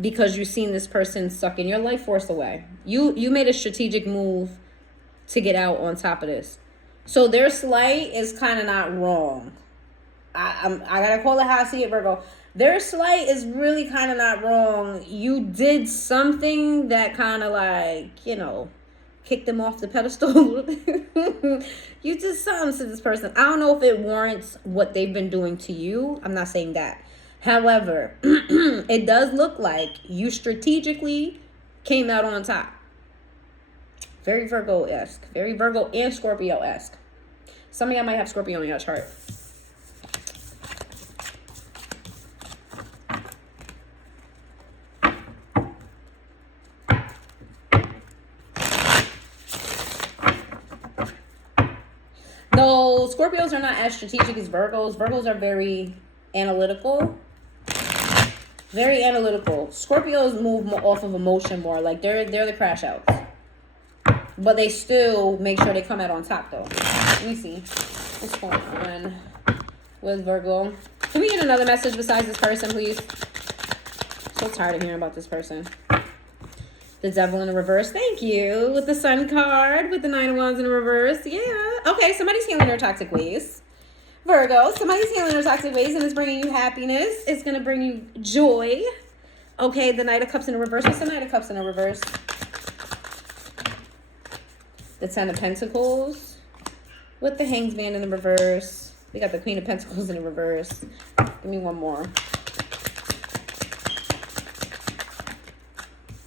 because you've seen this person sucking your life force away. You made a strategic move to get out on top of this. So their slight is kind of not wrong. I gotta call it how I see it, Virgo. Their slight is really kind of not wrong. You did something that kind of like, kicked them off the pedestal. You did something to this person. I don't know if it warrants what they've been doing to you. I'm not saying that. However, it does look like you strategically came out on top. Very Virgo-esque. Very Virgo and Scorpio-esque. Some of y'all might have Scorpio in your chart. No, Scorpios are not as strategic as Virgos. Virgos are very analytical. Very analytical. Scorpios move more off of emotion more. Like they're the crash outs. But they still make sure they come out on top though. Let me see. What's going on with Virgo? Can we get another message besides this person, please? So tired of hearing about this person. The Devil in the reverse. Thank you. With the Sun card. With the Nine of Wands in the reverse. Yeah. Okay, somebody's healing their toxic ways. Virgo, somebody's healing their toxic ways and it's bringing you happiness. It's going to bring you joy. Okay, the Knight of Cups in the reverse. What's the Knight of Cups in the reverse? The Ten of Pentacles. With the Hanged Man in the reverse. We got the Queen of Pentacles in the reverse. Give me one more.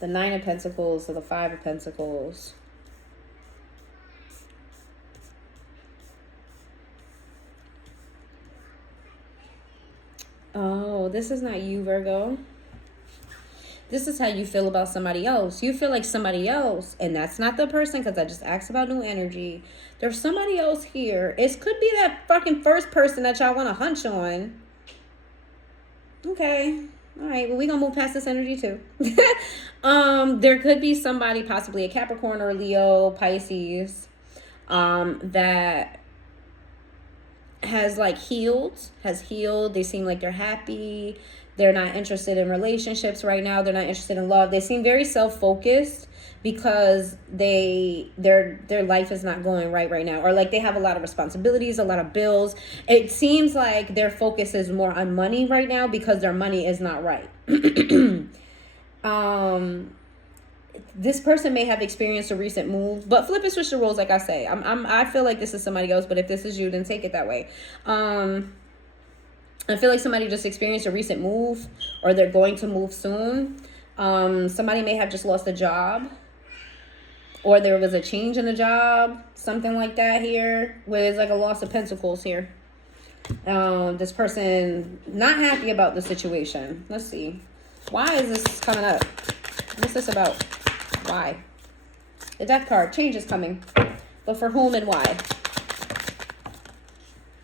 The Nine of Pentacles to the Five of Pentacles. Oh, this is not you, Virgo. This is how you feel about somebody else. You feel like somebody else, and that's not the person because I just asked about new energy. There's somebody else here. It could be that fucking first person that y'all want to hunch on. Okay. All right, well, we're going to move past this energy too. There could be somebody, possibly a Capricorn or a Leo, Pisces, that has healed. They seem like they're happy. They're not interested in relationships right now. They're not interested in love. They seem very self-focused because their life is not going right now. Or they have a lot of responsibilities, a lot of bills. It seems like their focus is more on money right now because their money is not right. This person may have experienced a recent move, but flip and switch the roles, like I say. I feel like this is somebody else, but if this is you, then take it that way. I feel like somebody just experienced a recent move, or they're going to move soon. Somebody may have just lost a job, or there was a change in the job, something like that here, where there's a loss of pentacles here. This person not happy about the situation. Let's see. Why is this coming up? What's this about? Why? The death card. Change is coming. But for whom and why?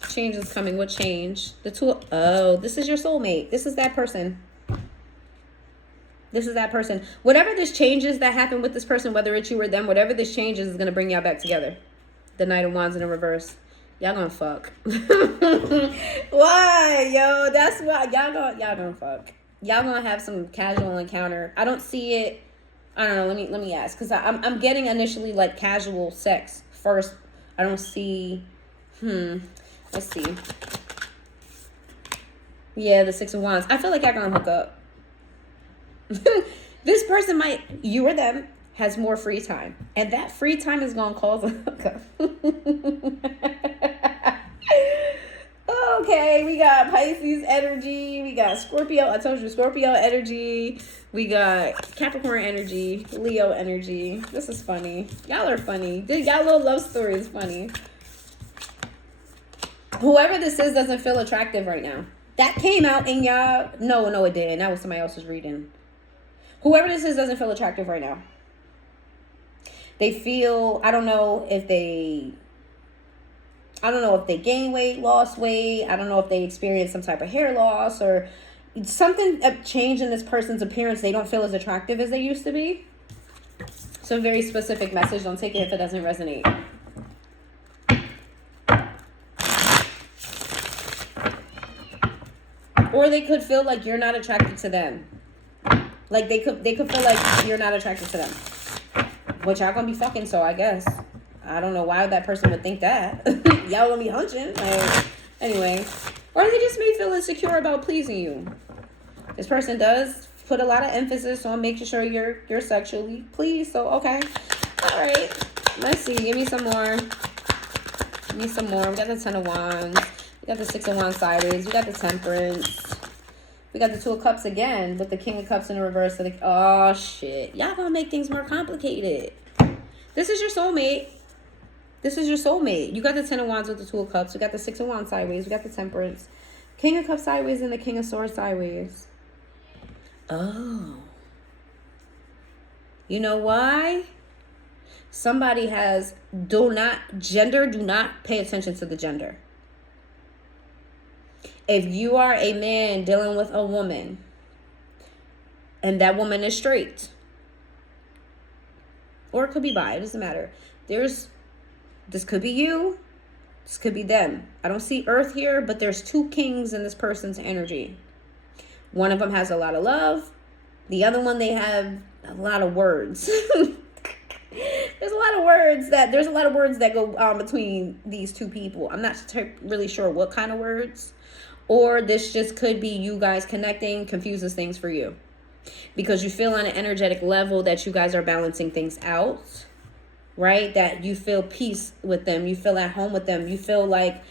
Change is coming. What change? The two. Oh, this is your soulmate. This is that person. This is that person. Whatever this changes that happened with this person, whether it's you or them, whatever this changes is going to bring y'all back together. The Knight of Wands in the reverse. Y'all gonna fuck. Why, yo? That's why y'all gonna fuck. Y'all gonna have some casual encounter. I don't see it. I don't know. Let me ask, because I'm getting initially like casual sex first. I don't see. Let's see. Yeah, the Six of Wands. I feel like y'all gonna hook up. This person might, you or them, has more free time, and that free time is gonna cause a hookup. Okay, we got Pisces energy, we got Scorpio, I told you, Scorpio energy, we got Capricorn energy, Leo energy. This is funny. Y'all are funny. Y'all little love story is funny. Whoever this is doesn't feel attractive right now. That came out in y'all. No, it didn't. That was somebody else's reading. Whoever this is doesn't feel attractive right now. They feel, I don't know if they gain weight, lost weight. I don't know if they experience some type of hair loss or something, a change in this person's appearance. They don't feel as attractive as they used to be. So a very specific message. Don't take it if it doesn't resonate. Or they could feel like you're not attracted to them. Like they could feel like you're not attracted to them. Which y'all gonna be fucking, so I guess. I don't know why that person would think that. Y'all gonna be hunching. Like, anyway. Or they just may feel insecure about pleasing you. This person does put a lot of emphasis on making sure you're sexually pleased. So, okay. Alright. Let's see. Give me some more. Give me some more. We got the Ten of Wands. We got the Six of Wands sideways. We got the Temperance. We got the Two of Cups again with the King of Cups in the reverse. So oh, shit. Y'all gonna make things more complicated. This is your soulmate. This is your soulmate. You got the Ten of Wands with the Two of Cups. We got the Six of Wands sideways. We got the Temperance. King of Cups sideways and the King of Swords sideways. Oh. You know why? Somebody has, do not pay attention to the gender. If you are a man dealing with a woman and that woman is straight, or it could be bi, it doesn't matter. This could be you, this could be them. I don't see earth here, but there's two kings in this person's energy. One of them has a lot of love. The other one, they have a lot of words. There's a lot of words that go between these two people. I'm not really sure what kind of words. Or this just could be you guys connecting, confuses things for you. Because you feel on an energetic level that you guys are balancing things out. Right? That you feel peace with them. You feel at home with them. You feel like,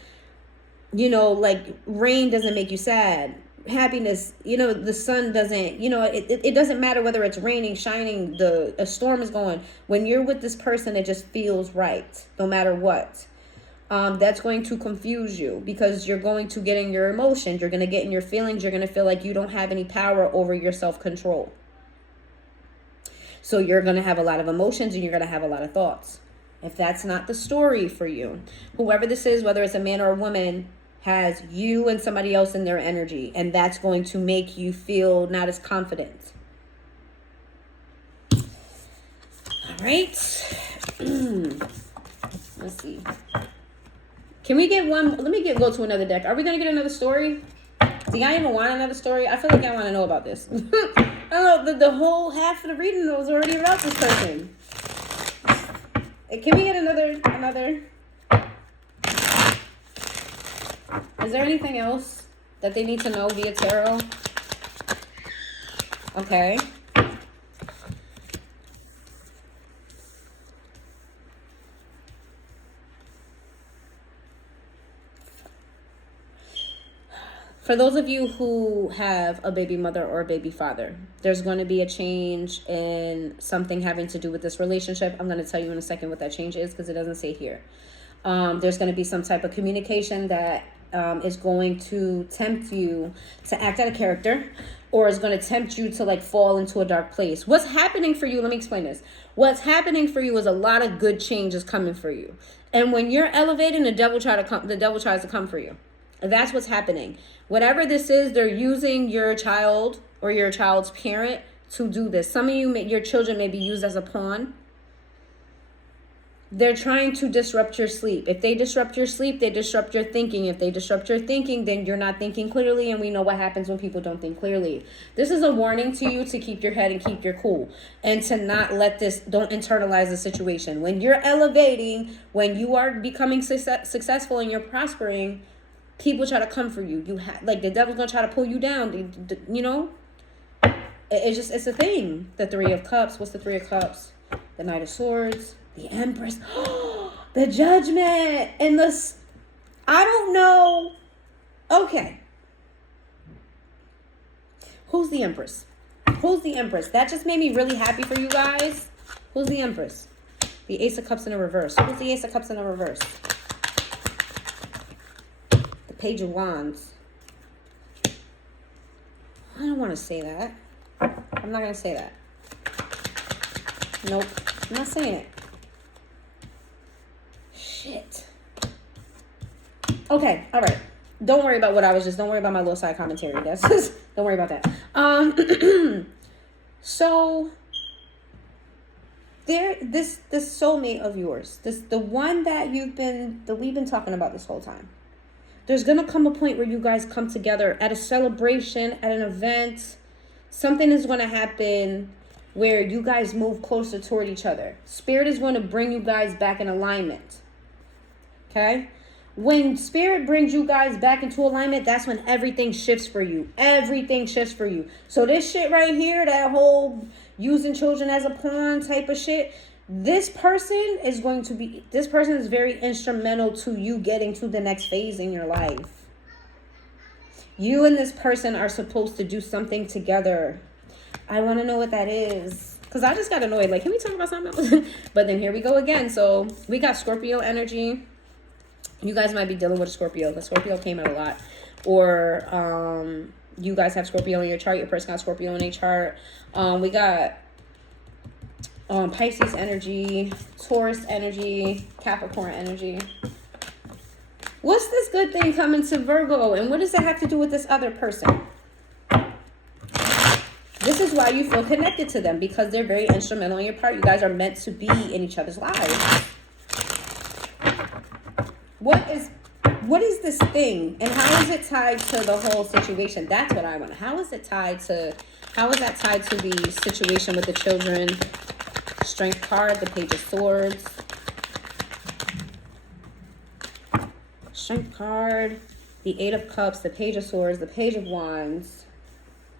like rain doesn't make you sad. Happiness, the sun doesn't, it doesn't matter whether it's raining, shining, a storm is going. When you're with this person, it just feels right, no matter what. That's going to confuse you because you're going to get in your emotions. You're going to get in your feelings. You're going to feel like you don't have any power over your self-control. So you're going to have a lot of emotions and you're going to have a lot of thoughts. If that's not the story for you, whoever this is, whether it's a man or a woman, has you and somebody else in their energy. And that's going to make you feel not as confident. All right. Let's see. Can we get one? Let me go to another deck. Are we going to get another story? Do y'all even want another story? I feel like I want to know about this. I don't know. The whole half of the reading was already about this person. Can we get another? Is there anything else that they need to know via tarot? Okay. For those of you who have a baby mother or a baby father, there's going to be a change in something having to do with this relationship. I'm going to tell you in a second what that change is because it doesn't say here. There's going to be some type of communication that is going to tempt you to act out of character, or is going to tempt you to like fall into a dark place. What's happening for you? Let me explain this. What's happening for you is a lot of good changes coming for you. And when you're elevating, the devil tries to come for you. That's what's happening. Whatever this is, they're using your child or your child's parent to do this. Some of you, your children may be used as a pawn. They're trying to disrupt your sleep. If they disrupt your sleep, they disrupt your thinking. If they disrupt your thinking, then you're not thinking clearly, and we know what happens when people don't think clearly. This is a warning to you to keep your head and keep your cool, and to not let this, don't internalize the situation. When you're elevating, when you are becoming successful and you're prospering, people try to come for you. Like the devil's gonna try to pull you down. You know, it's a thing. The Three of Cups. What's the Three of Cups? The Knight of Swords. The Empress. The Judgment. And I don't know. Okay. Who's the Empress? Who's the Empress? That just made me really happy for you guys. Who's the Empress? The Ace of Cups in the reverse. Who's the Ace of Cups in the reverse? The Page of Wands. I don't want to say that. I'm not going to say that. Nope. I'm not saying it. Shit. Okay, all right. Don't worry about don't worry about my little side commentary. Don't worry about that. So this soulmate of yours, the one that we've been talking about this whole time. There's gonna come a point where you guys come together at a celebration, at an event. Something is gonna happen where you guys move closer toward each other. Spirit is going to bring you guys back in alignment. Okay? When Spirit brings you guys back into alignment, that's when everything shifts for you. Everything shifts for you. So this shit right here, that whole using children as a pawn type of shit, this person is very instrumental to you getting to the next phase in your life. You and this person are supposed to do something together. I want to know what that is. Because I just got annoyed. Like, can we talk about something else? But then here we go again. So we got Scorpio energy. You guys might be dealing with a Scorpio. The Scorpio came out a lot. Or you guys have Scorpio in your chart. Your person got Scorpio in their chart. We got Pisces energy, Taurus energy, Capricorn energy. What's this good thing coming to Virgo? And what does it have to do with this other person? This is why you feel connected to them, because they're very instrumental in your part. You guys are meant to be in each other's lives. What is this thing, and how is it tied to the whole situation? That's what I want. How is that tied to the situation with the children? Strength card, the Page of Swords. Strength card, the Eight of Cups, the Page of Swords, the Page of Wands,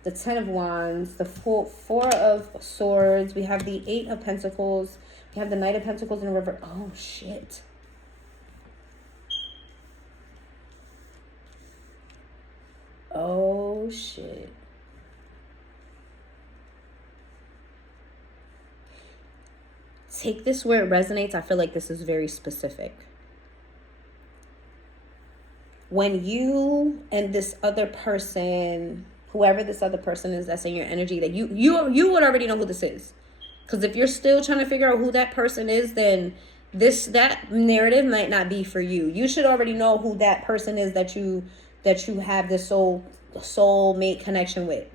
the Ten of Wands, the Four of Swords. We have the Eight of Pentacles. We have the Knight of Pentacles in the river. Oh, shit. Oh, shit. Take this where it resonates. I feel like this is very specific. When you and this other person, whoever this other person is that's in your energy, that you would already know who this is. Because if you're still trying to figure out who that person is, then that narrative might not be for you. You should already know who that person is that you have this soulmate connection with.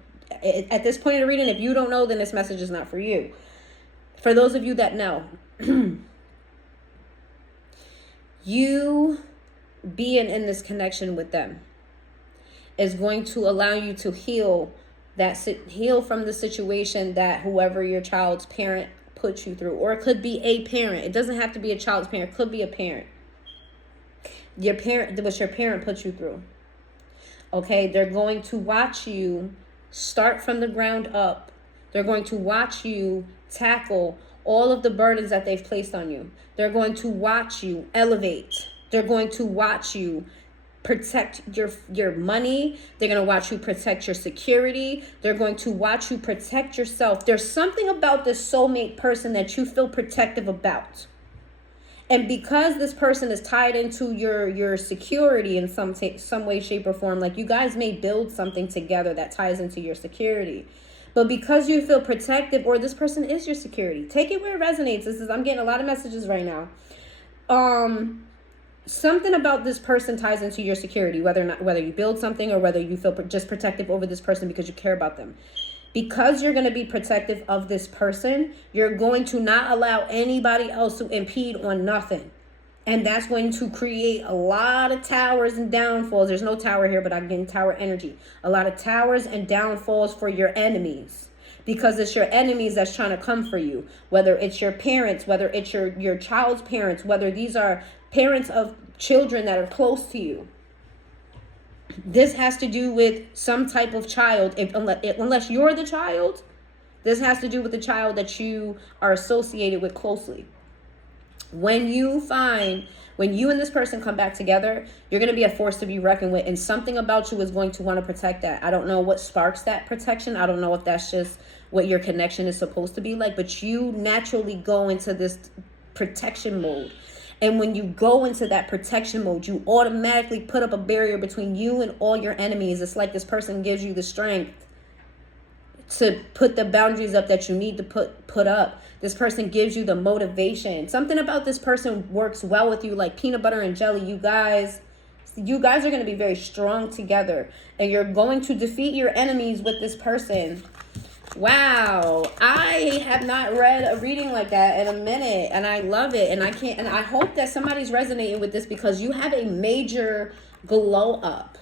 At this point in the reading, if you don't know, then this message is not for you. For those of you that know, you being in this connection with them is going to allow you to heal from the situation that whoever your child's parent put you through. Or it could be a parent. It doesn't have to be a child's parent. It could be a parent. What your parent put you through. Okay, they're going to watch you start from the ground up. They're going to watch you tackle all of the burdens that they've placed on you. They're going to watch you elevate. They're going to watch you protect your money. They're going to watch you protect your security. They're going to watch you protect yourself. There's something about this soulmate person that you feel protective about. And because this person is tied into your security in some way, shape, or form, like you guys may build something together that ties into your security. But because you feel protective, or this person is your security, take it where it resonates. I'm getting a lot of messages right now. Something about this person ties into your security, whether you build something or whether you feel just protective over this person because you care about them. Because you're going to be protective of this person, you're going to not allow anybody else to impede on nothing. And that's going to create a lot of towers and downfalls. There's no tower here, but I'm getting tower energy. A lot of towers and downfalls for your enemies. Because it's your enemies that's trying to come for you. Whether it's your parents, whether it's your child's parents, whether these are parents of children that are close to you. This has to do with some type of child. Unless you're the child, this has to do with the child that you are associated with closely. When you and this person come back together, you're going to be a force to be reckoned with. And something about you is going to want to protect that. I don't know what sparks that protection. I don't know if that's just what your connection is supposed to be like. But you naturally go into this protection mode. And when you go into that protection mode, you automatically put up a barrier between you and all your enemies. It's like this person gives you the strength to put the boundaries up that you need to put up. This person gives you the motivation. Something about this person works well with you, like peanut butter and jelly. You guys are going to be very strong together. And you're going to defeat your enemies with this person. Wow, I have not read a reading like that in a minute, and I love it. And I hope that somebody's resonating with this, because you have a major glow up.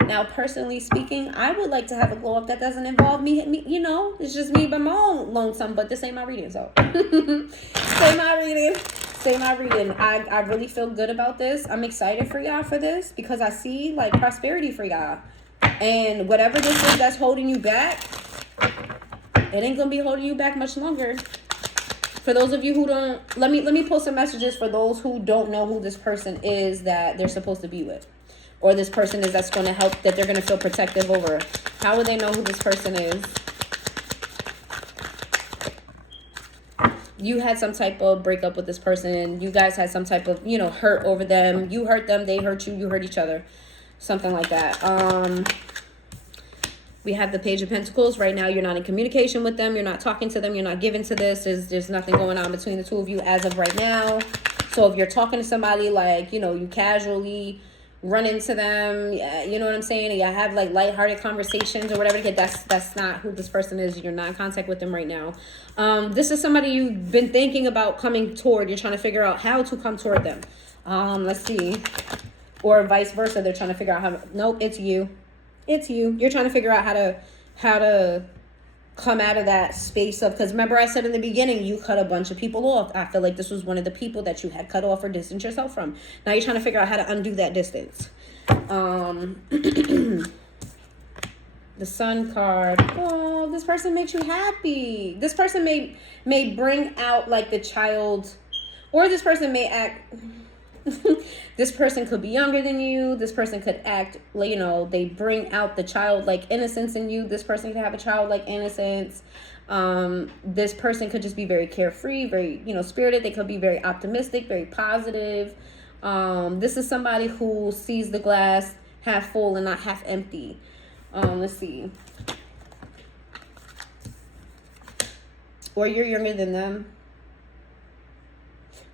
Now, personally speaking, I would like to have a glow up that doesn't involve me, it's just me by my own lonesome, but this ain't my reading, so say my reading. I really feel good about this. I'm excited for y'all for this, because I see like prosperity for y'all. And whatever this is that's holding you back, it ain't gonna be holding you back much longer. For those of you who don't, let me post some messages for those who don't know who this person is that they're supposed to be with, or this person is that's going to help, that they're going to feel protective over. How would they know who this person is? You had some type of breakup with this person. You guys had some type of, hurt over them. You hurt them, they hurt you, you hurt each other. Something like that. We have the Page of Pentacles. Right now, you're not in communication with them. You're not talking to them. You're not giving to this. There's nothing going on between the two of you as of right now. So if you're talking to somebody, like, you casually run into them, you know what I'm saying? And you have like lighthearted conversations or whatever. That's not who this person is. You're not in contact with them right now. This is somebody you've been thinking about coming toward. You're trying to figure out how to come toward them. Let's see. Or vice versa. They're trying to figure out how to, nope, it's you. It's you. You're trying to figure out how to come out of that space of, because remember I said in the beginning, you cut a bunch of people off. I feel like this was one of the people that you had cut off or distanced yourself from. Now you're trying to figure out how to undo that distance. The Sun card. Oh, this person makes you happy. This person may bring out like the child, or this person may act this person could be younger than you. This person could act, they bring out the childlike innocence in you. This person could have a childlike innocence. This person could just be very carefree, very, spirited. They could be very optimistic, very positive. This is somebody who sees the glass half full and not half empty. Let's see. Or you're younger than them.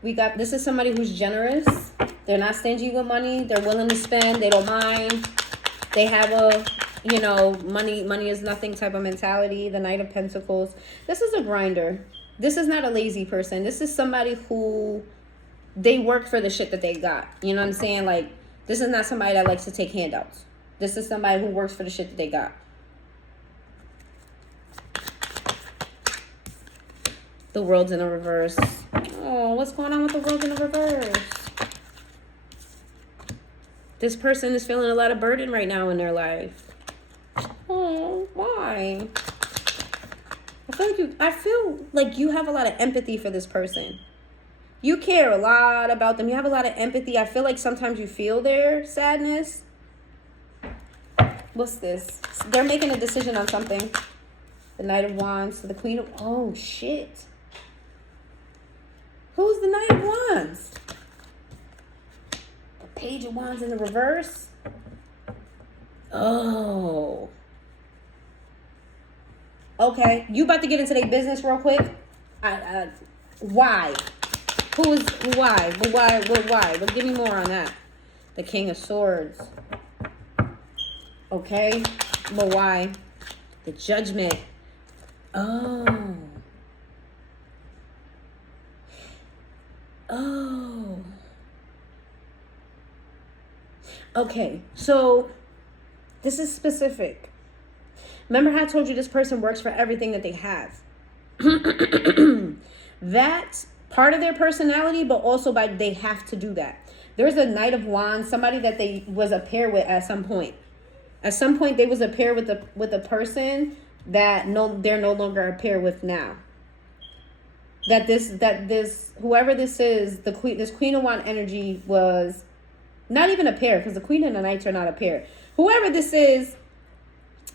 This is somebody who's generous. They're not stingy with money. They're willing to spend. They don't mind. They have a, money is nothing type of mentality. The Knight of Pentacles. This is a grinder. This is not a lazy person. This is somebody who, they work for the shit that they got. You know what I'm saying? Like, this is not somebody that likes to take handouts. This is somebody who works for the shit that they got. The World's in a reverse. Oh, what's going on with the World in a reverse? This person is feeling a lot of burden right now in their life. Oh, why? I feel like you have a lot of empathy for this person. You care a lot about them. You have a lot of empathy. I feel like sometimes you feel their sadness. What's this? They're making a decision on something. The Knight of Wands, the Queen of... Oh, shit. Who's the Knight of Wands? The Page of Wands in the reverse? Oh. Okay. You about to get into their business real quick? Why? Why? But why? But give me more on that. The King of Swords. Okay. But why? The Judgment. Oh. Oh. Okay, so this is specific. Remember how I told you this person works for everything that they have? That's part of their personality, but also they have to do that. There's a Knight of Wands, somebody that they was a pair with at some point. At some point, they was a pair with a person that they're no longer a pair with now. That this whoever this is, this Queen of Wands energy was not even a pair, because the Queen and the Knights are not a pair. Whoever this is,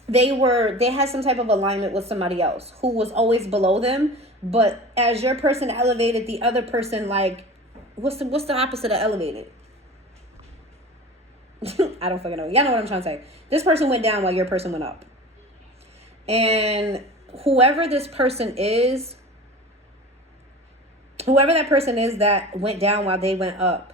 they had some type of alignment with somebody else who was always below them. But as your person elevated, the other person, like, what's the opposite of elevated? I don't fucking know. Y'all know what I'm trying to say. This person went down while your person went up. And whoever that person is that went down while they went up,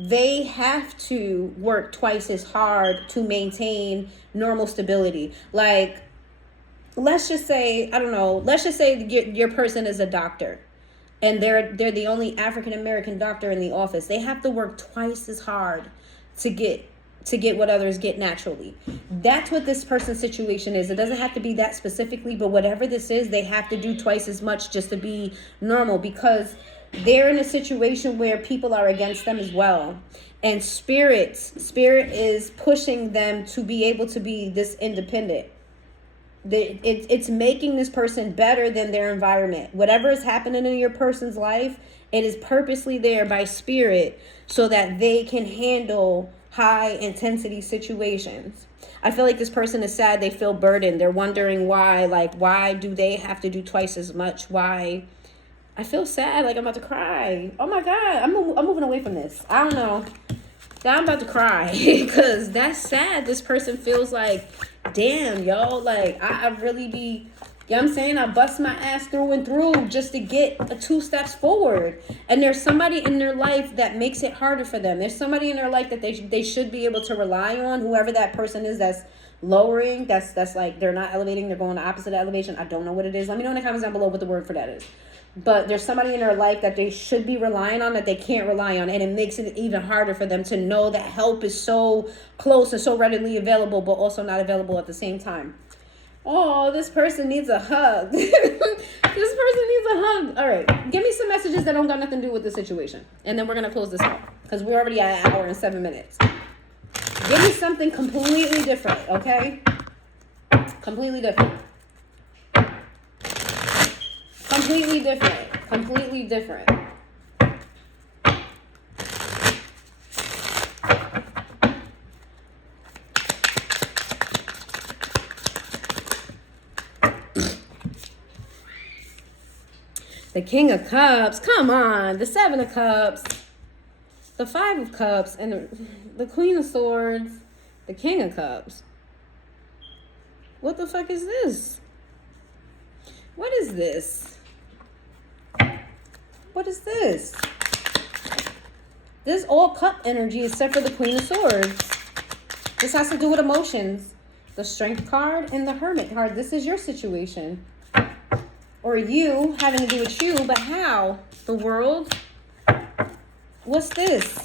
they have to work twice as hard to maintain normal stability. Like, let's just say, I don't know, let's just say your person is a doctor and they're the only African American doctor in the office. They have to work twice as hard to get what others get naturally. That's what this person's situation is. It doesn't have to be that specifically, but whatever this is, they have to do twice as much just to be normal, because they're in a situation where people are against them as well. And spirit is pushing them to be able to be this independent. It's making this person better than their environment. Whatever is happening in your person's life, it is purposely there by spirit so that they can handle high intensity situations. I feel like this person is sad. They feel burdened. They're wondering why. Like, why do they have to do twice as much? Why? I feel sad. Like, I'm about to cry. Oh my God. I'm moving away from this. I don't know. I'm about to cry because that's sad. This person feels like, damn, yo, like, I really be, you know what I'm saying? I bust my ass through and through just to get 2 steps forward. And there's somebody in their life that makes it harder for them. There's somebody in their life that they should be able to rely on, whoever that person is that's lowering, that's like, they're not elevating, they're going the opposite of elevation. I don't know what it is. Let me know in the comments down below what the word for that is. But there's somebody in their life that they should be relying on that they can't rely on. And it makes it even harder for them to know that help is so close and so readily available, but also not available at the same time. Oh, this person needs a hug. This person needs a hug. All right. Give me some messages that don't got nothing to do with the situation. And then we're going to close this out because we're already at 1 hour and 7 minutes. Give me something completely different, okay? Completely different. Completely different. Completely different. The King of Cups. Come on. The 7 of Cups. The 5 of Cups. And the Queen of Swords. The King of Cups. What the fuck is this? What is this? What is this? This all cup energy except for the Queen of Swords. This has to do with emotions. The Strength card and the Hermit card. This is your situation. Or you having to do with you, but how? The World? What's this?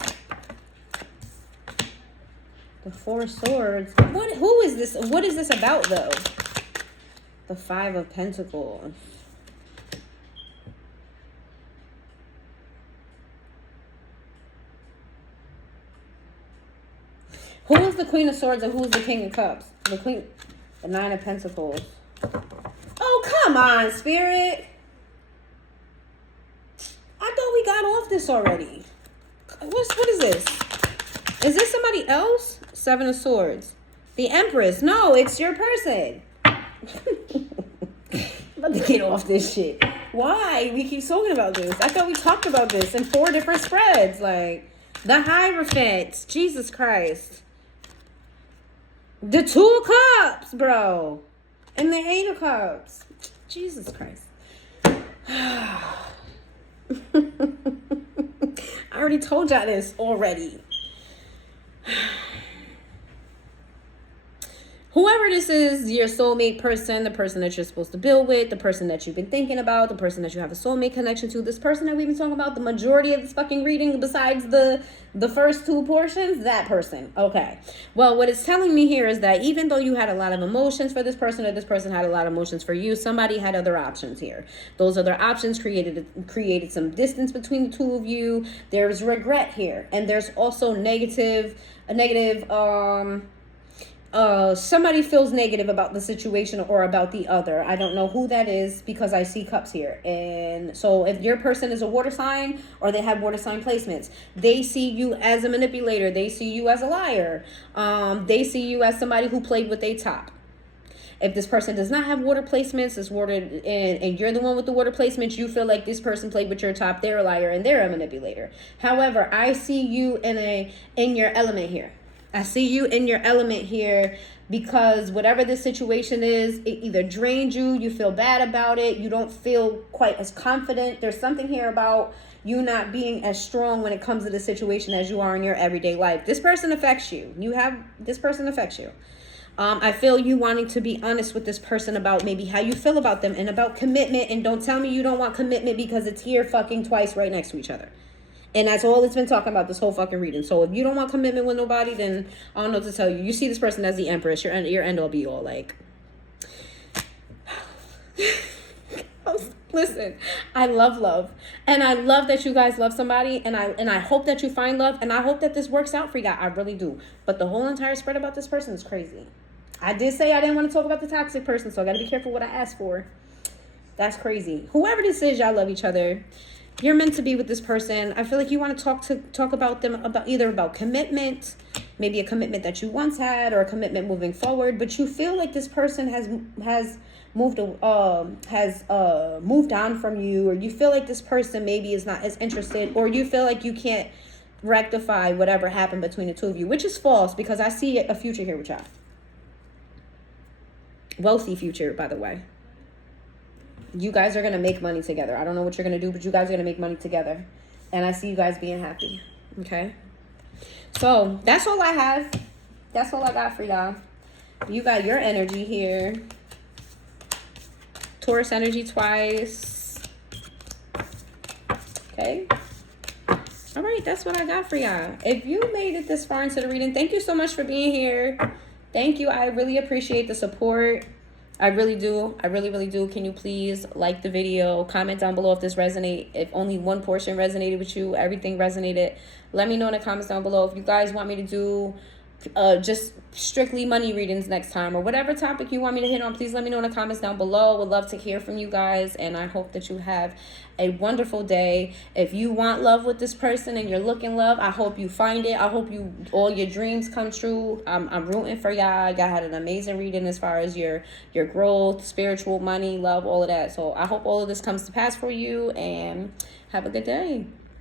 The 4 of Swords. Who is this? What is this about though? The 5 of Pentacles. Who is the Queen of Swords and who's the King of Cups? The 9 of Pentacles. Oh, come on, Spirit. I thought we got off this already. What is this? Is this somebody else? 7 of Swords. The Empress. No, it's your person. I'm about to get off this shit. Why? We keep talking about this. I thought we talked about this in 4 different spreads. Like, the Hierophant. Jesus Christ. The 2 of Cups, bro. And the 8 of Cups. Jesus Christ. I already told y'all this already. Whoever this is, your soulmate person, the person that you're supposed to build with, the person that you've been thinking about, the person that you have a soulmate connection to, this person that we've been talking about, the majority of this fucking reading besides the first 2 portions, that person. Okay. Well, what it's telling me here is that even though you had a lot of emotions for this person, or this person had a lot of emotions for you, somebody had other options here. Those other options created some distance between the 2 of you. There's regret here. And there's also somebody feels negative about the situation or about the other. I don't know who that is because I see cups here. And so if your person is a water sign or they have water sign placements, they see you as a manipulator. They see you as a liar. They see you as somebody who played with their top. If this person does not have water placements, and you're the one with the water placements, you feel like this person played with your top, they're a liar and they're a manipulator. However, I see you in your element here. I see you in your element here because whatever this situation is, it either drained you, you feel bad about it, you don't feel quite as confident. There's something here about you not being as strong when it comes to the situation as you are in your everyday life. This person affects you. This person affects you. I feel you wanting to be honest with this person about maybe how you feel about them and about commitment. And don't tell me you don't want commitment because it's here fucking twice right next to each other. And that's all it's been talking about this whole fucking reading. So if you don't want commitment with nobody, then I don't know what to tell you. You see this person as the Empress. Your end all be all. Like, listen, I love love. And I love that you guys love somebody. And I hope that you find love. And I hope that this works out for you guys. I really do. But the whole entire spread about this person is crazy. I did say I didn't want to talk about the toxic person. So I got to be careful what I ask for. That's crazy. Whoever this is, y'all love each other. You're meant to be with this person. I feel like you want to talk about them, about commitment, maybe a commitment that you once had or a commitment moving forward. But you feel like this person has moved on from you, or you feel like this person maybe is not as interested, or you feel like you can't rectify whatever happened between the 2 of you, which is false because I see a future here with y'all. Wealthy future, by the way. You guys are going to make money together. I don't know what you're going to do, but you guys are going to make money together. And I see you guys being happy. Okay? So, that's all I have. That's all I got for y'all. You got your energy here. Taurus energy twice. Okay? All right, that's what I got for y'all. If you made it this far into the reading, thank you so much for being here. Thank you. I really appreciate the support. I really do. I really, really do. Can you please like the video? Comment down below if this resonates. If only one portion resonated with you, everything resonated. Let me know in the comments down below. If you guys want me to do just strictly money readings next time, or whatever topic you want me to hit on, please let me know in the comments down below. Would love to hear from you guys, and I hope that you have a wonderful day. If you want love with this person and you're looking love, I hope you find it. I hope all your dreams come true. I'm rooting for y'all. Y'all had an amazing reading as far as your growth, spiritual, money, love, all of that. So I hope all of this comes to pass for you, and have a good day.